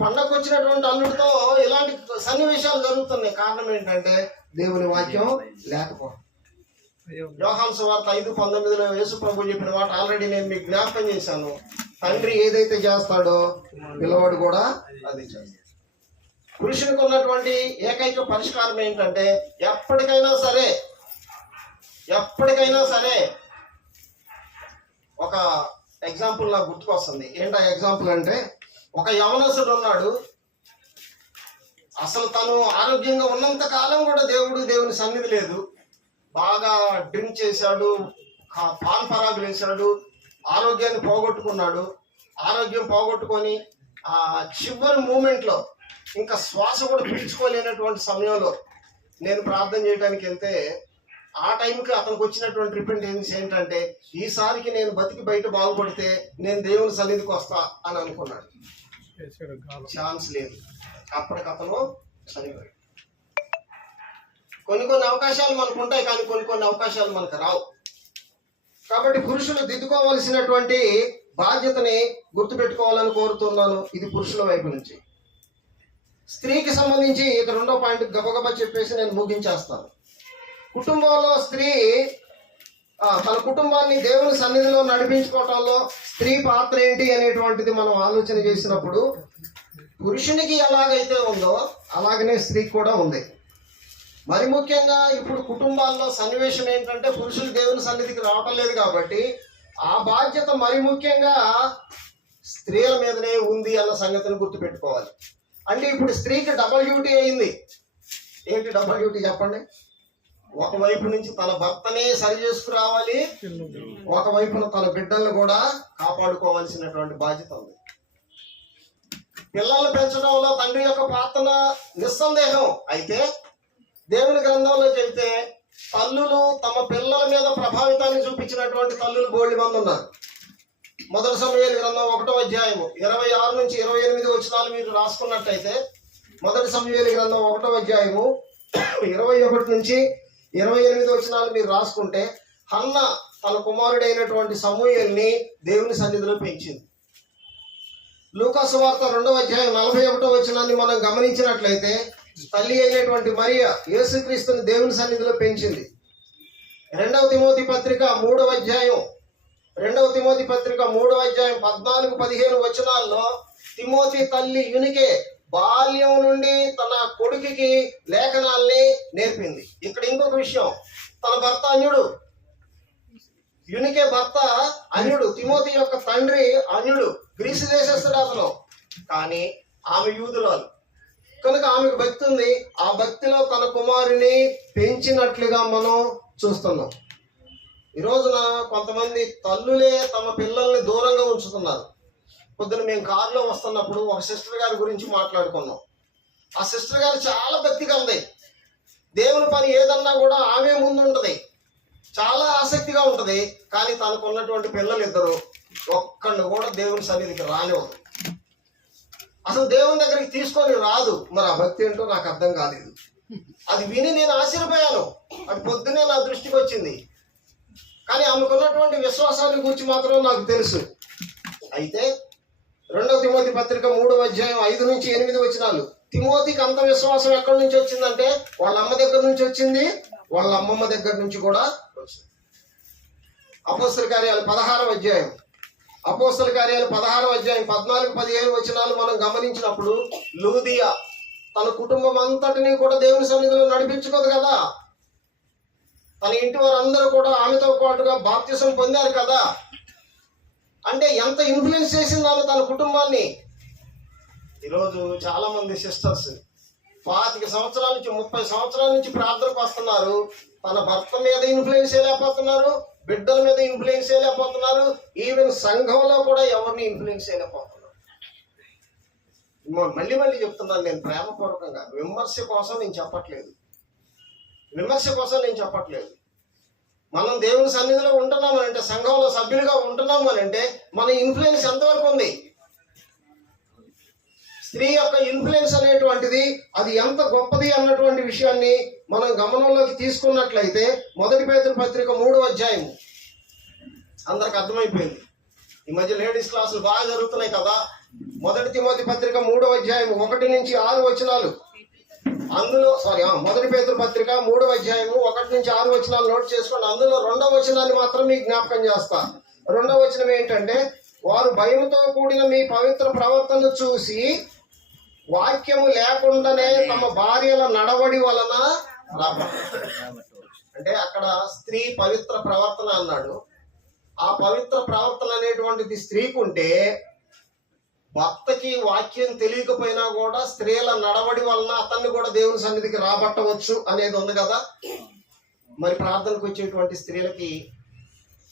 పండగకు వచ్చినటువంటి అల్లుడితో ఇలాంటి సన్నివేశాలు జరుగుతున్నాయి. కారణం ఏంటంటే దేవుని వాక్యం లేకపోవడం. యోహాను సువార్త 5:19 యేసు ప్రభు చెప్పిన మాట ఆల్రెడీ నేను మీకు జ్ఞాపకం చేశాను. తండ్రి ఏదైతే చేస్తాడో పిల్లవాడు కూడా అది చేస్తాడు. పురుషునికి ఉన్నటువంటి ఏకైక పరిష్కారం ఏంటంటే ఎప్పటికైనా సరే ఒక ఎగ్జాంపుల్ నాకు గుర్తుకొస్తుంది. ఏంటా ఎగ్జాంపుల్ అంటే, ఒక యవనస్తుడు ఉన్నాడు. అసలు తను ఆరోగ్యంగా ఉన్నంత కాలం కూడా దేవుని సన్నిధి లేదు. బాగా డ్రింక్ చేశాడు, పాన్ పరాగులు వేశాడు, ఆరోగ్యాన్ని పోగొట్టుకున్నాడు. ఆరోగ్యం పోగొట్టుకొని ఆ చివరి మూమెంట్లో, ఇంకా శ్వాస కూడా పీల్చుకోలేనటువంటి సమయంలో నేను ప్రార్థన చేయడానికి వెళ్తే, ఆ టైంకి అతనికి వచ్చినటువంటి రిపెంటెన్స్ ఏంటంటే, ఈసారికి నేను బతికి బయట బాగుపడితే నేను దేవుని సన్నిధికి వస్తా అని అనుకున్నాడు. ఛాన్స్ లేదు, అప్పటికతను చనిపోయాడు. కొన్ని అవకాశాలు మనకు ఉంటాయి, కానీ కొన్ని అవకాశాలు మనకు రావు. కాబట్టి పురుషులు దిద్దుకోవలసినటువంటి బాధ్యతని గుర్తుపెట్టుకోవాలని కోరుతున్నాను. ఇది పురుషుల వైపు నుంచి. స్త్రీకి సంబంధించి ఇక 2వ పాయింట్ గబగబా చెప్పేసి నేను ముగించేస్తాను. కుటుంబంలో స్త్రీ తన కుటుంబాన్ని దేవుని సన్నిధిలో నడిపించుకోవటంలో స్త్రీ పాత్ర ఏంటి అనేటువంటిది మనం ఆలోచన చేసినప్పుడు పురుషునికి ఎలాగైతే ఉందో అలాగనే స్త్రీకి కూడా ఉంది. మరి ముఖ్యంగా ఇప్పుడు కుటుంబాల్లో సన్నివేశం ఏంటంటే పురుషులు దేవుని సన్నిధికి రావటం లేదు కాబట్టి ఆ బాధ్యత మరి ముఖ్యంగా స్త్రీల మీదనే ఉంది అన్న సంగతిని గుర్తుపెట్టుకోవాలి. అంటే ఇప్పుడు స్త్రీకి డబుల్ డ్యూటీ అయింది. ఏంటి డబుల్ డ్యూటీ చెప్పండి? ఒకవైపు నుంచి తన భర్తనే సరి చేసుకురావాలి, ఒకవైపున తన బిడ్డలను కూడా కాపాడుకోవాల్సినటువంటి బాధ్యత ఉంది. పిల్లల్ని పెంచడంలో తండ్రి యొక్క పాత్ర నిస్సందేహం. అయితే దేవుని గ్రంథంలో చెబితే తల్లులు తమ పిల్లల మీద ప్రభావితాన్ని చూపించినటువంటి తల్లులు బోల్డ్ మంది ఉన్నారు. మొదటి సమూయేలు గ్రంథం 1వ అధ్యాయము 26 నుంచి 28 వచనాలు మీరు రాసుకున్నట్టయితే, మొదటి సమూయేలు గ్రంథం 1వ అధ్యాయము 21 నుంచి 28 వచనాలు మీరు రాసుకుంటే, హన్న తన కుమారుడైనటువంటి సమూయేలుని దేవుని సన్నిధిలో పెంచింది. లూకా సువార్త 2వ అధ్యాయం 41వ వచనాన్ని మనం గమనించినట్లయితే, తల్లి అయినటువంటి మరియ యేసుక్రీస్తుని దేవుని సన్నిధిలో పెంచింది. 2వ తిమోతి పత్రిక 3వ అధ్యాయం 14-15 వచనాల్లో తిమోతి తల్లి యునికే బాల్యం నుండి తన కొడుకుకి లేఖనాల్ని నేర్పింది. ఇక్కడ ఇంకొక విషయం, తన భర్త అన్యుడు, యునికే భర్త అన్యుడు, తిమోతి యొక్క తండ్రి అన్యుడు, గ్రీసు దేశస్థుడు అతను. కానీ ఆమె యూదురాలు కనుక ఆమెకు భక్తి ఉంది. ఆ భక్తిలో తన కుమారుని పెంచినట్లుగా మనం చూస్తున్నాం. ఈ రోజున కొంతమంది తల్లులే తమ పిల్లల్ని దూరంగా ఉంచుతున్నారు. పొద్దున మేము కారులో వస్తున్నప్పుడు ఒక సిస్టర్ గారి గురించి మాట్లాడుకున్నాం. ఆ సిస్టర్ గారు చాలా భక్తి కలది. దేవుని పని ఏదన్నా కూడా ఆమె ముందు ఉంటుంది, చాలా ఆసక్తిగా ఉంటుంది. కానీ తనకు ఉన్నటువంటి పిల్లలు ఇద్దరు ఒక్కడిని కూడా దేవుని సన్నిధికి రానివ్వదు, అసలు దేవుని దగ్గరికి తీసుకొని రాదు. మరి ఆ భక్తి ఏంటో నాకు అర్థం కాలేదు. అది విని నేను ఆశ్చర్యపోయాను. అది పొద్దునే నా దృష్టికి వచ్చింది. కానీ ఆమెకున్నటువంటి విశ్వాసాల గురించి మాత్రం నాకు తెలుసు. అయితే 2వ తిమోతి పత్రిక 3వ అధ్యాయం 5 నుంచి 8 వచనాలు, తిమోతికి అంత విశ్వాసం ఎక్కడి నుంచి వచ్చిందంటే వాళ్ళ అమ్మ దగ్గర నుంచి వచ్చింది, వాళ్ళ అమ్మమ్మ దగ్గర నుంచి కూడా వచ్చింది. అపోస్తల కార్యాలు 16వ అధ్యాయం 14-15 వచనాలు మనం గమనించినప్పుడు, లూదియా తన కుటుంబం అంతటినీ కూడా దేవుని సన్నిధిలో నడిపించుకోదు కదా, తన ఇంటి వారందరూ కూడా ఆమెతో పాటుగా బాప్తిసం పొందారు కదా. అంటే ఎంత ఇన్ఫ్లుయెన్స్ చేసిందాను తన కుటుంబాన్ని. ఈరోజు చాలా మంది సిస్టర్స్ 25 సంవత్సరాల నుంచి 30 సంవత్సరాల నుంచి ప్రార్థనకు వస్తున్నారు. తన భర్త మీద ఇన్ఫ్లుయెన్స్ చేయలేకపోతున్నారు, బిడ్డల మీద ఇన్ఫ్లుయెన్స్ చేయలేకపోతున్నారు, ఈవెన్ సంఘంలో కూడా ఎవరిని ఇన్ఫ్లుయెన్స్ చేయలేకపోతున్నారు. మళ్ళీ చెప్తున్నాను, నేను ప్రేమపూర్వకంగా విమర్శ కోసం నేను చెప్పట్లేదు. మనం దేవుని సన్నిధిలో ఉంటున్నామనంటే, సంఘంలో సభ్యులుగా ఉంటున్నాము అనంటే మన ఇన్ఫ్లుయెన్స్ ఎంతవరకు ఉంది? స్త్రీ యొక్క ఇన్ఫ్లుయెన్స్ అనేటువంటిది అది ఎంత గొప్పది అన్నటువంటి విషయాన్ని మనం గమనంలోకి తీసుకున్నట్లయితే, మొదటి పేతురు పత్రిక 3వ అధ్యాయం అందరికి అర్థమైపోయింది. ఈ మధ్య లేడీస్ క్లాసులు బాగా జరుగుతున్నాయి కదా. మొదటి తిమోతి పత్రిక 3వ అధ్యాయం 1 నుంచి 6 వచనాలు, అందులో మొదటి పేతురు పత్రిక 3వ అధ్యాయం 1 నుంచి 6 వచనాలు నోట్ చేసుకోండి. అందులో 2వ వచనాన్ని మాత్రం మీకు జ్ఞాపకం చేస్తా. 2వ వచనం ఏంటంటే, వారు భయంతో కూడిన మీ పవిత్ర ప్రవర్తన చూసి వాక్యము లేకుండానే తమ భార్యల నడవడి వలన అంటే అక్కడ స్త్రీ పవిత్ర ప్రవర్తన అన్నాడు. ఆ పవిత్ర ప్రవర్తన అనేటువంటిది స్త్రీకి ఉంటే, భర్తకి వాక్యం తెలియకపోయినా కూడా స్త్రీల నడవడి వలన అతన్ని కూడా దేవుని సన్నిధికి రాబట్టవచ్చు అనేది ఉంది కదా. మరి ప్రార్థనకు వచ్చేటువంటి స్త్రీలకి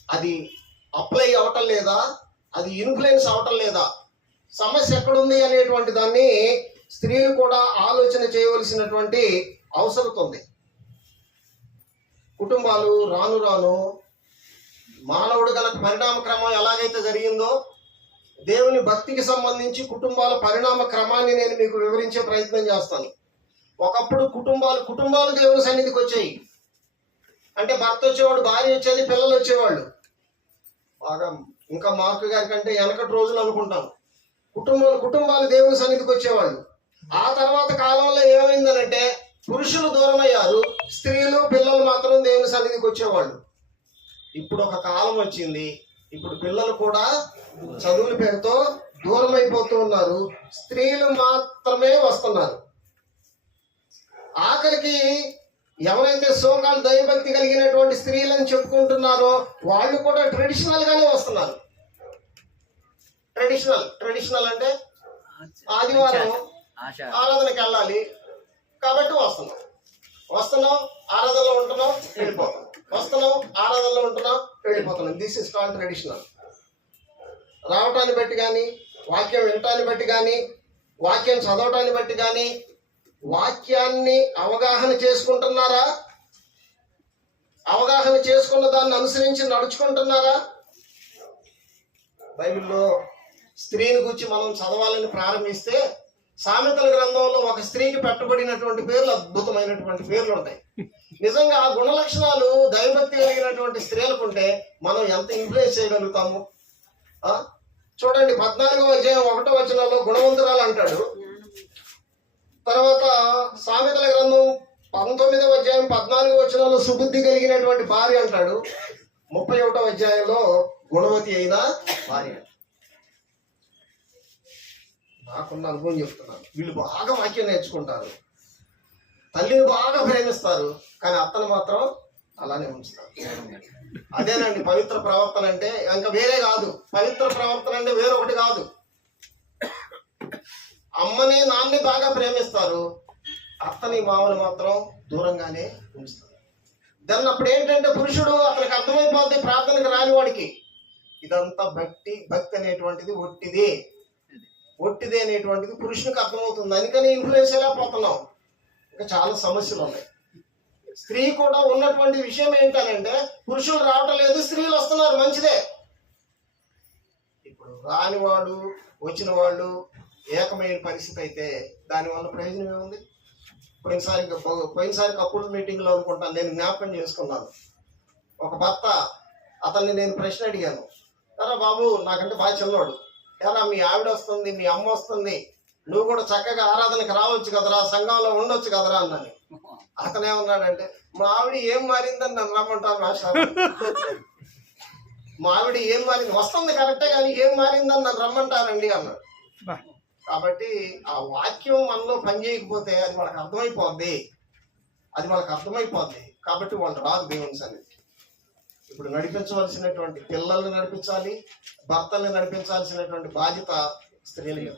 అది అప్లై అవటం లేదా, అది ఇన్ఫ్లుయెన్స్ అవటం లేదా, సమస్య ఎక్కడుంది అనేటువంటి దాన్ని స్త్రీలు కూడా ఆలోచన చేయవలసినటువంటి అవసరం ఉంది. కుటుంబాలు రాను రాను మానవుడు గల పరిణామ క్రమం ఎలాగైతే జరిగిందో, దేవుని భక్తికి సంబంధించి కుటుంబాల పరిణామ క్రమాన్ని నేను మీకు వివరించే ప్రయత్నం చేస్తాను. ఒకప్పుడు కుటుంబాలు దేవుని సన్నిధికి వచ్చాయి. అంటే భర్త వచ్చేవాడు, భార్య వచ్చేది, పిల్లలు వచ్చేవాళ్ళు. బాగా ఇంకా మార్కు గారి కంటే వెనకటి రోజులు అనుకుంటాను. కుటుంబాలు దేవుని సన్నిధికి వచ్చేవాళ్ళు. ఆ తర్వాత కాలంలో ఏమైందనంటే పురుషులు దూరం అయ్యారు, స్త్రీలు పిల్లలు మాత్రం దేవుని సన్నిధికి వచ్చేవాళ్ళు. ఇప్పుడు ఒక కాలం వచ్చింది, ఇప్పుడు పిల్లలు కూడా చదువుల పేరుతో దూరం అయిపోతూ ఉన్నారు, స్త్రీలు మాత్రమే వస్తున్నారు. ఆఖరికి ఎవరైతే సోకాలు దైవభక్తి కలిగినటువంటి స్త్రీలను చెప్పుకుంటున్నారో వాళ్ళు కూడా ట్రెడిషనల్ గానే వస్తున్నారు. ట్రెడిషనల్ అంటే ఆదివారం ఆరాధనకి వెళ్ళాలి కాబట్టి వస్తున్నాం ఆరాధనలో ఉంటున్నాం వెళ్ళిపోతున్నాం. This is called traditional. రావటాన్ని బట్టి కానీ, వాక్యం వినటాన్ని బట్టి కానీ, వాక్యం చదవటాన్ని బట్టి కానీ, వాక్యాన్ని అవగాహన చేసుకుంటున్నారా? అవగాహన చేసుకున్న దాన్ని అనుసరించి నడుచుకుంటున్నారా? బైబిల్లో స్త్రీని గురించి మనం చదవాలని ప్రారంభిస్తే సామెతల గ్రంథంలో ఒక స్త్రీకి పెట్టబడినటువంటి పేర్లు అద్భుతమైనటువంటి పేర్లు ఉంటాయి. నిజంగా ఆ గుణ లక్షణాలు దైవభక్తి కలిగినటువంటి స్త్రీలకు ఉంటే మనం ఎంత ఇన్ఫ్లుయెన్స్ చేయగలుగుతాము? చూడండి, 14వ అధ్యాయం 1వ వచనంలో గుణవంతురాలు అంటాడు. తర్వాత సామెతల గ్రంథం 19వ అధ్యాయం 14వ వచనంలో సుబుద్ధి కలిగినటువంటి భార్య అంటాడు. 31వ అధ్యాయంలో గుణవతి అయిన భార్య. నాకున్న అనుభవం చెప్తున్నాను. వీళ్ళు బాగా వాక్యం నేర్చుకుంటారు, తల్లిని బాగా ప్రేమిస్తారు, కానీ అత్తను మాత్రం అలానే ఉంచుతారు. అదేనండి పవిత్ర ప్రవర్తన అంటే. ఇంకా వేరే కాదు. పవిత్ర ప్రవర్తన అంటే వేరొకటి కాదు. అమ్మని నాన్నని బాగా ప్రేమిస్తారు, అత్తని మామని మాత్రం దూరంగానే ఉంచుతారు. దాన్ని అప్పుడు ఏంటంటే పురుషుడు అతనికి అర్థమైపోద్ది, ప్రార్థనకు రాని వాడికి ఇదంతా భక్తి అనేటువంటిది ఒట్టిది అనేటువంటిది పురుషునికి అర్థమవుతుంది. అందుకని ఇన్ఫ్లుయెన్స్ ఎలా పోతున్నాం. ఇంకా చాలా సమస్యలు ఉన్నాయి. స్త్రీ కూడా ఉన్నటువంటి విషయం ఏంటనంటే పురుషులు రావటం లేదు, స్త్రీలు వస్తున్నారు, మంచిదే. ఇప్పుడు రానివాడు వచ్చిన వాళ్ళు ఏకమైన పరిస్థితి అయితే దానివల్ల ప్రయోజనం ఏముంది? పోయినసారి కపుల్ మీటింగ్ లో అనుకుంటాను, నేను జ్ఞాపకం చేసుకున్నాను. ఒక భర్త, అతన్ని నేను ప్రశ్న అడిగాను, ఎరా బాబు, నాకంటే బాగా చిన్నవాడు, ఎరా మీ ఆవిడ వస్తుంది, మీ అమ్మ వస్తుంది, నువ్వు కూడా చక్కగా ఆరాధనకి రావచ్చు కదరా, సంఘంలో ఉండొచ్చు కదరా అన్నాను. అతనేమన్నాడంటే, మా ఆవిడ ఏం మారిందని నన్ను రమ్మంటారు మాస్టర్. మా ఆవిడ ఏం మారింది, వస్తుంది కరెక్టే కానీ ఏం మారిందని నన్ను రమ్మంటారండి అన్నాడు. కాబట్టి ఆ వాక్యం మనలో పనిచేయకపోతే అది వాళ్ళకి అర్థమైపోద్ది. కాబట్టి వాళ్ళు రాదు దేవుని సన్నిధికి. ఇప్పుడు నడిపించవలసినటువంటి పిల్లల్ని నడిపించాలి, భర్తల్ని నడిపించాల్సినటువంటి బాధ్యత స్త్రీల మీద.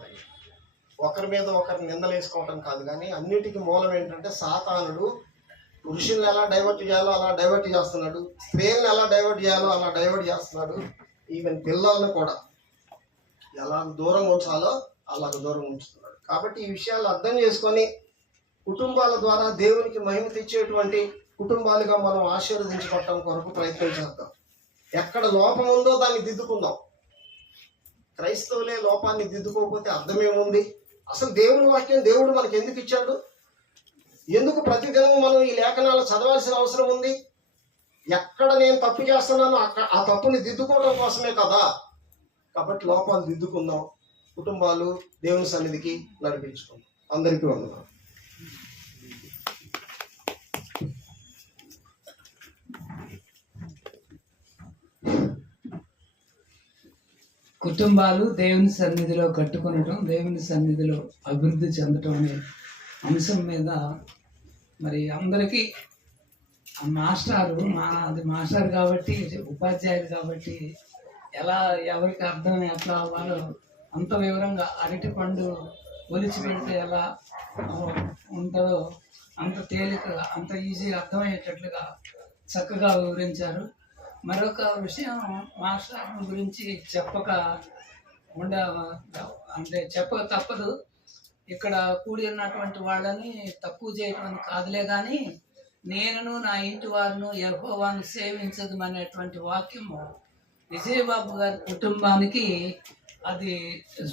ఒకరి మీద ఒకరిని నిందలేసుకోవటం కాదు, కానీ అన్నిటికీ మూలం ఏంటంటే సాతానుడు పురుషుల్ని ఎలా డైవర్ట్ చేయాలో అలా డైవర్ట్ చేస్తున్నాడు, స్త్రీలను ఎలా డైవర్ట్ చేయాలో అలా డైవర్ట్ చేస్తున్నాడు, ఈవెన్ పిల్లల్ని కూడా ఎలా దూరంగా ఉంచాలో అలాగ దూరం ఉంచుతున్నాడు. కాబట్టి ఈ విషయాలు అర్థం చేసుకొని కుటుంబాల ద్వారా దేవునికి మహిమ తెచ్చేటువంటి కుటుంబాలుగా మనం ఆశీర్వదించుకోవటం కొరకు ప్రయత్నం చేద్దాం. ఎక్కడ లోపం ఉందో దాన్ని దిద్దుకుందాం. క్రైస్తవులే లోపాన్ని దిద్దుకోకపోతే అర్థమేముంది? అసలు దేవుని వాక్యం దేవుడు మనకి ఎందుకు ఇచ్చాడు? ఎందుకు ప్రతిదినం మనం ఈ లేఖనాలు చదవాల్సిన అవసరం ఉంది? ఎక్కడ నేను తప్పు చేస్తున్నానో ఆ తప్పుని దిద్దుకోవడం కోసమే కదా. కాబట్టి లోపాలు దిద్దుకుందాం, కుటుంబాలు దేవుని సన్నిధికి నడిపించుకుందాం. అందరికీ వందనాలు. కుటుంబాలు దేవుని సన్నిధిలో కట్టుకొనటం, దేవుని సన్నిధిలో అభివృద్ధి చెందటం అనే అంశం మీద మరి అందరికీ మాస్టర్ కాబట్టి, ఉపాధ్యాయులు కాబట్టి ఎలా ఎవరికి అర్థం ఎట్లా అవ్వాలో అంత వివరంగా అరటి పండు ఒలిచి పెడితే ఎలా ఉంటుందో అంత తేలికగా, అంత ఈజీగా అర్థమయ్యేటట్లుగా చక్కగా వివరించారు. మరొక విషయం, మాస్టర్ గురించి చెప్పక తప్పదు. ఇక్కడ కూడి ఉన్నటువంటి వాళ్ళని తక్కువ చేయటం కాదులే, కానీ నేనును నా ఇంటి వారిను యెహోవాను సేవించదు అనేటువంటి వాక్యము విజయబాబు గారి కుటుంబానికి అది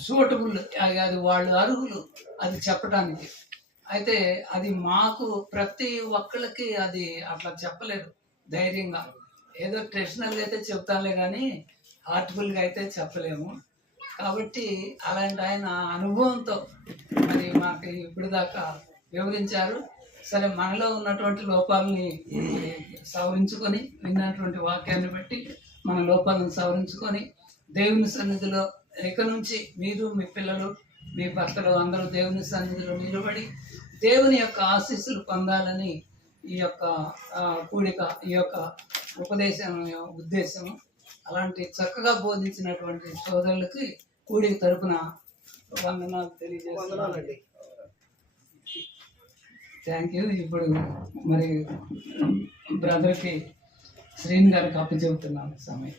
సూటబుల్, అది వాళ్ళు అర్హులు అది చెప్పడానికి. అయితే అది మాకు ప్రతి ఒక్కరికి అది అట్లా చెప్పలేదు ధైర్యంగా. ఏదో ట్రెడిషనల్గా అయితే చెప్తాలే కానీ హార్ట్ఫుల్గా అయితే చెప్పలేము. కాబట్టి అలాంటి ఆయన అనుభవంతో మరి మాకు ఇప్పుడు దాకా వివరించారు. సరే మనలో ఉన్నటువంటి లోపాలని సవరించుకొని, విన్నటువంటి వాక్యాన్ని బట్టి మన లోపాలను సవరించుకొని దేవుని సన్నిధిలో ఇక నుంచి మీరు, మీ పిల్లలు, మీ భర్తలు అందరూ దేవుని సన్నిధిలో నిలబడి దేవుని యొక్క ఆశీస్సులు పొందాలని ఈ యొక్క కూడిక, ఈ యొక్క ఉపదేశం ఉద్దేశము. అలాంటి చక్కగా బోధించినటువంటి సోదరులకి కూడిక తరపున వందనాలు తెలియజేస్తున్నాను. Thank you. ఇప్పుడు మరి బ్రదర్కి శ్రీని గారికి అప్పచెబుతున్నాను సమయం.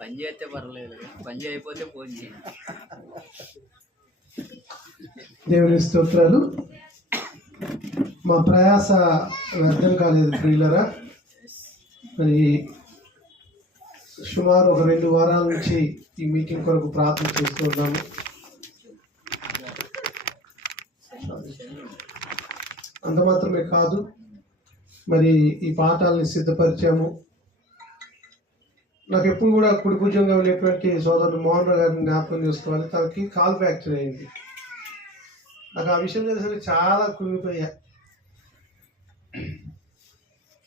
పని చేస్తే పర్లేదు, పని చేయకపోతే ఫోన్ చేయండి. దేవుని స్తోత్రాలు. మా ప్రయాస వ్యర్థం కాలేదు ప్రియులరా. మరి సుమారు ఒక 2 వారాల నుంచి ఈ మీటింగ్ కొరకు ప్రార్థన చేస్తూ ఉన్నాము. అంత మాత్రమే కాదు, మరి ఈ పాఠాలని సిద్ధపరిచాము. నాకు ఎప్పుడు కూడా కుడి భుజంగా ఉండేటువంటి సోదరుడు మోహన్ రావు గారిని జ్ఞాపకం చేసుకోవాలి. తనకి కాల్ ఫ్రాక్చర్ అయింది. నాకు ఆ విషయం తెలిసి చాలా కుమిపోయా.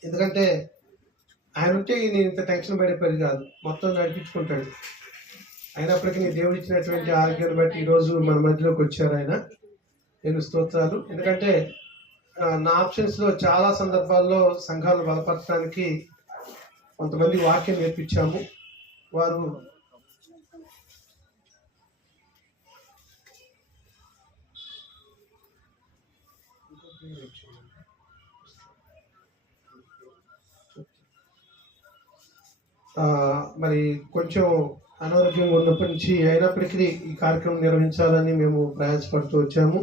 ఎందుకంటే ఆయన ఉంటే నేను ఇంత టెన్షన్ పడేపడి కాదు, మొత్తం నడిపించుకుంటాడు. అయినప్పటికీ నేను దేవుడు ఇచ్చినటువంటి ఆరోగ్యాన్ని బట్టి ఈరోజు మన మధ్యలోకి వచ్చారు ఆయన. నేను స్తోత్రాలు. ఎందుకంటే నా ఆప్షన్స్లో చాలా సందర్భాల్లో సంఘాలు బలపరచడానికి కొంతమంది వాక్యం నేర్పించాము. వారు మరి కొంచెం అనారోగ్యంగా ఉన్నప్పటి నుంచి అయినప్పటికీ ఈ కార్యక్రమం నిర్వహించాలని మేము ప్రయాసపడుతూ వచ్చాము.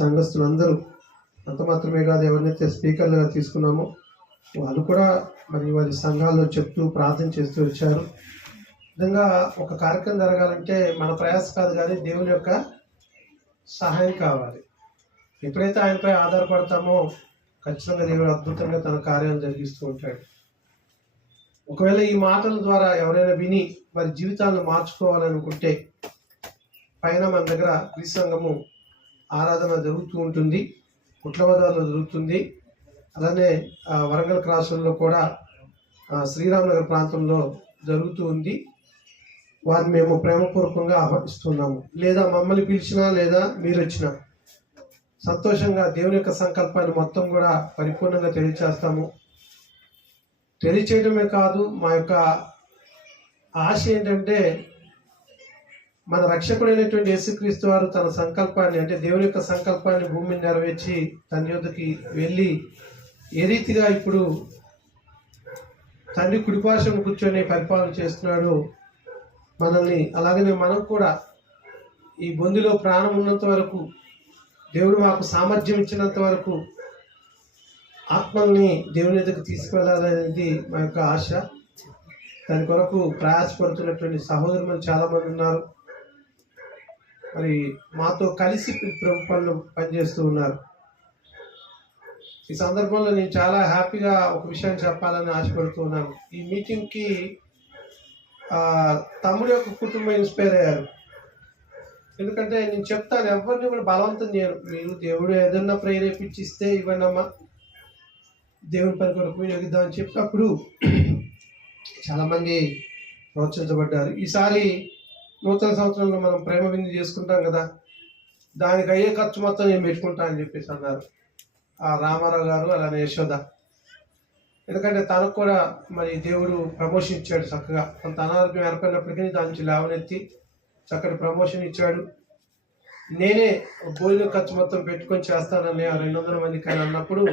సంఘస్థులందరూ అంత మాత్రమే కాదు, ఎవరినైతే స్పీకర్లుగా తీసుకున్నామో వాళ్ళు కూడా మరి వారి సంఘాల్లో చెప్తూ ప్రార్థన చేస్తూ వచ్చారు. విధంగా ఒక కార్యక్రమం జరగాలంటే మన ప్రయాస కాదు, కానీ దేవుని యొక్క సహాయం కావాలి. ఎప్పుడైతే ఆయనపై ఆధారపడతామో ఖచ్చితంగా దేవుడు అద్భుతంగా తన కార్యాలు జరిగిస్తూ ఉంటాడు. ఒకవేళ ఈ మాటల ద్వారా ఎవరైనా విని వారి జీవితాలను మార్చుకోవాలనుకుంటే పైన మన దగ్గర క్రీస్తు ఆరాధన జరుగుతూ ఉంటుంది, కుట్లబజార్లో జరుగుతుంది. అలానే వరంగల్ క్రాసుల్లో కూడా శ్రీరామ్ నగర్ ప్రాంతంలో జరుగుతూ ఉంది. వారిని మేము ప్రేమపూర్వకంగా ఆహ్వానిస్తున్నాము. లేదా మమ్మల్ని పిలిచినా లేదా మీరు వచ్చినా సంతోషంగా దేవుని యొక్క సంకల్పాన్ని మొత్తం కూడా పరిపూర్ణంగా తెలియచేస్తాము. తెలియచేయడమే కాదు, మా యొక్క ఆశ ఏంటంటే మన రక్షకుడైనటువంటి యేసుక్రీస్తు వారు తన సంకల్పాన్ని, అంటే దేవుని యొక్క సంకల్పాన్ని భూమిని నెరవేర్చి తన యొద్దకి వెళ్ళి ఏ రీతిగా ఇప్పుడు తండ్రి కుడిపార్శ్వన కూర్చొని పరిపాలన చేస్తున్నాడు మనల్ని, అలాగనే మనం కూడా ఈ బొందిలో ప్రాణం ఉన్నంత వరకు, దేవుడు మాకు సామర్థ్యం ఇచ్చినంత వరకు ఆత్మల్ని దేవుని దగ్గరికి తీసుకువెళ్ళాలనేది మా యొక్క ఆశ. దాని కొరకు ప్రయాసపడుతున్నటువంటి సహోదరులు చాలామంది ఉన్నారు. మరి మాతో కలిసి ప్రభు పనులు పనిచేస్తూ ఉన్నారు. ఈ సందర్భంలో నేను చాలా హ్యాపీగా ఒక విషయాన్ని చెప్పాలని ఆశపడుతూ ఉన్నాను. ఈ మీటింగ్కి తమ్ముడు యొక్క కుటుంబం ఇన్స్పైర్ అయ్యారు. ఎందుకంటే నేను చెప్తాను, ఎవరిని కూడా బలవంతం చేయను. మీరు దేవుడు ఏదన్నా ప్రేరేపించిస్తే ఇవ్వండి అమ్మా, దేవుని పని కొరకు వినియోగిద్దామని చెప్పినప్పుడు చాలామంది ప్రోత్సహించబడ్డారు. ఈసారి నూతన సంవత్సరంలో మనం ప్రేమ విందు చేసుకుంటాం కదా, దానికి అయ్యే ఖర్చు మొత్తం నేను పెట్టుకుంటా అని చెప్పేసి అన్నారు ఆ రామారావు గారు, అలానే యశోద. ఎందుకంటే తనకు కూడా మరి దేవుడు ప్రమోషన్ ఇచ్చాడు. చక్కగా కొంత అనారోగ్యం ఏర్పడినప్పటికీ దాని నుంచి లేవనెత్తి చక్కటి ప్రమోషన్ ఇచ్చాడు. నేనే భోజనం ఖర్చు మొత్తం పెట్టుకొని చేస్తానని 200 మందికి అని అన్నప్పుడు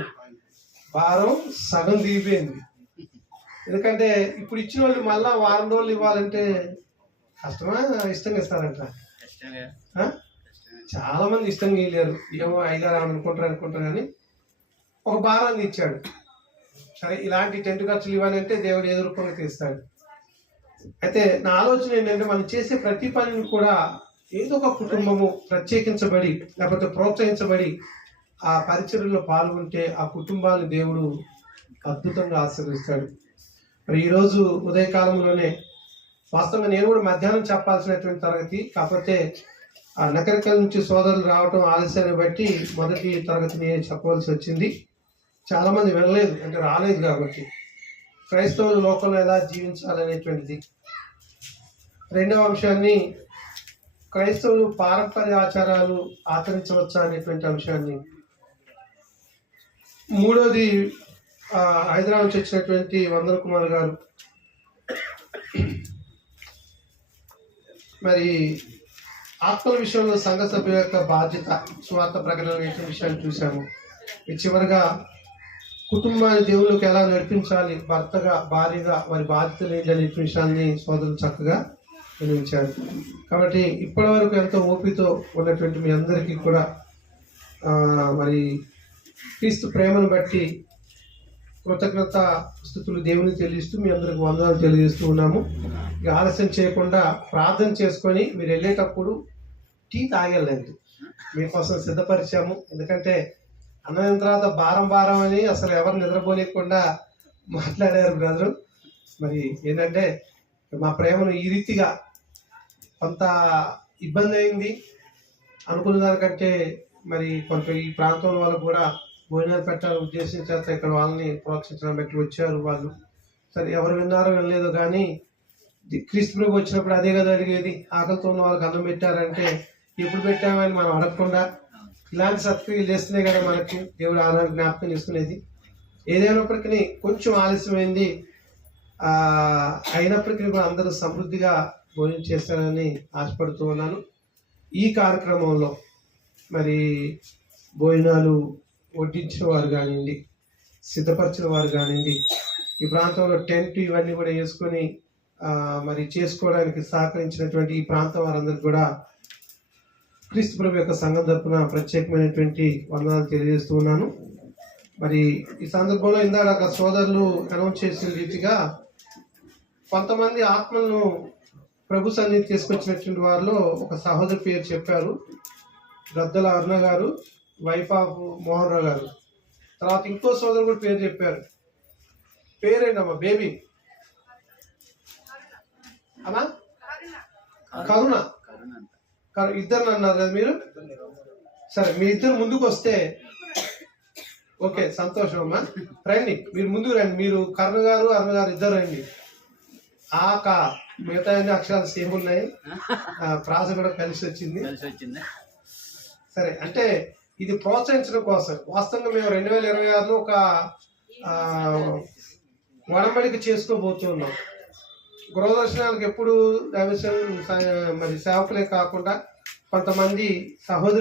వారం సగం దిగిపోయింది. ఎందుకంటే ఇప్పుడు ఇచ్చిన వాళ్ళు మళ్ళా వారం రోజులు ఇవ్వాలంటే కష్టమా, ఇష్టంగా ఇస్తారంట. చాలా మంది ఇష్టంగా ఇవ్వలేరు, ఏమో 5-6 అనుకుంటారు కానీ ఒక భారాన్ని ఇచ్చాడు. సరే, ఇలాంటి టెంట్ ఖర్చులు ఇవ్వాలంటే దేవుడు ఏదో రూపంగా తీస్తాడు. అయితే నా ఆలోచన ఏంటంటే మనం చేసే ప్రతి పనిని కూడా ఏదో ఒక కుటుంబము ప్రత్యేకించబడి లేకపోతే ప్రోత్సహించబడి ఆ పరిచర్యలో పాల్గొంటే ఆ కుటుంబాన్ని దేవుడు అద్భుతంగా ఆశీర్వదిస్తాడు. మరి ఈరోజు ఉదయకాలంలోనే వాస్తవంగా నేను కూడా మధ్యాహ్నం చెప్పాల్సినటువంటి తరగతి, కాకపోతే ఆ నకరికల నుంచి సోదరులు రావటం ఆలస్యాన్ని బట్టి మొదటి తరగతిని చెప్పవలసి వచ్చింది. చాలామంది వెళ్ళలేదు, అంటే రాలేదు కాబట్టి. క్రైస్తవులు లోకంలో ఎలా జీవించాలనేటువంటిది. రెండవ అంశాన్ని క్రైస్తవులు పారంపర్య ఆచారాలు ఆచరించవచ్చా అనేటువంటి అంశాన్ని. మూడోది హైదరాబాద్ నుంచి వచ్చినటువంటి వందన కుమార్ గారు మరి ఆత్మల విషయంలో సంఘ సభ్యుల యొక్క బాధ్యత స్వార్థ ప్రకటన విషయాన్ని చూసాము. చివరిగా కుటుంబాన్ని దేవుళ్ళకి ఎలా నడిపించాలి, భర్తగా భార్యగా వారి బాధ్యతలు ఏంటనే విషయాన్ని సోదరులు చక్కగా వినిపించారు. కాబట్టి ఇప్పటి వరకు ఎంతో ఓపికతో ఉన్నటువంటి మీ అందరికీ కూడా మరి క్రీస్తు ప్రేమను బట్టి కృతజ్ఞత స్థుతులు దేవునికి తెలియజేస్తూ మీ అందరికి వందనాలు తెలియజేస్తూ ఉన్నాము. ఇక ఆలస్యం చేయకుండా ప్రార్థన చేసుకొని మీరు వెళ్ళేటప్పుడు టీ తాగలేదు, మీకోసం సిద్ధపరిచాము. ఎందుకంటే అన్నమైన తర్వాత భారం అని అసలు ఎవరు నిద్రపోలేకుండా మాట్లాడారు బ్రదరు. మరి ఏంటంటే మా ప్రేమను ఈ రీతిగా కొంత ఇబ్బంది అయింది అనుకున్న దానికంటే మరి కొంత ఈ ప్రాంతం వాళ్ళకు కూడా భోజనాలు పెట్టాలని ఉద్దేశం చేత ఇక్కడ వాళ్ళని ప్రోత్సహించడం బట్టి వచ్చారు వాళ్ళు. సరే ఎవరు విన్నారో వినలేదో కానీ క్రీస్తు ప్రభు వచ్చినప్పుడు అదే కదా అడిగేది, ఆకలితో ఉన్న వాళ్ళకి అన్నం పెట్టారంటే ఎప్పుడు పెట్టామని మనం అడగకుండా ఇలాంటి సత్క్రియలు చేస్తేనే కదా మనకి దేవుడు ఆనాడు జ్ఞాపకం చేసుకునేది. ఏదైనప్పటికీ కొంచెం ఆలస్యమైంది, అయినప్పటికీ కూడా అందరూ సమృద్ధిగా భోజనం చేస్తారని ఆశపడుతూ ఉన్నాను. ఈ కార్యక్రమంలో మరి భోజనాలు వడ్డించిన వారు కానివ్వండి, సిద్ధపరిచిన వారు కానివ్వండి, ఈ ప్రాంతంలో టెంట్ ఇవన్నీ కూడా వేసుకొని మరి చేసుకోవడానికి సహకరించినటువంటి ఈ ప్రాంతం వారందరికీ కూడా క్రీస్తు ప్రభు యొక్క సంఘం తరపున ప్రత్యేకమైనటువంటి వందనాలు తెలియజేస్తూ ఉన్నాను. మరి ఈ సందర్భంలో ఇందాక సోదరులు అనౌన్స్ చేసిన రీతిగా కొంతమంది ఆత్మలను ప్రభు సన్నిధి తీసుకొచ్చినటువంటి వారిలో ఒక సహోదరు పేరు చెప్పారు, గద్దల అరుణ గారు, వైఫ్ ఆఫ్ మోహన్ రావు గారు. తర్వాత ఇంకో సోదరు కూడా పేరు చెప్పారు. పేరేంటమ్మా బేబీ అమ్మా? కరుణ. ఇద్దరు అన్నారు కదా మీరు. సరే మీ ఇద్దరు ముందుకు వస్తే ఓకే, సంతోషం అమ్మా. రండి, మీరు ముందుకు రండి. మీరు కరుణ గారు అరుణ గారు ఇద్దరు రండి. మిగతా అన్ని అక్షరాలు సేమ్ ఉన్నాయి, ప్రాస కూడా కలిసి వచ్చింది. సరే, అంటే ఇది ప్రోత్సహించడం కోసం వాస్తవంగా మేము 2026లో ఒక వడంబడిక చేసుకోబోతున్నాం. గృహదర్శనాలకు ఎప్పుడు మరి సేవకులే కాకుండా కొంతమంది సహోదరు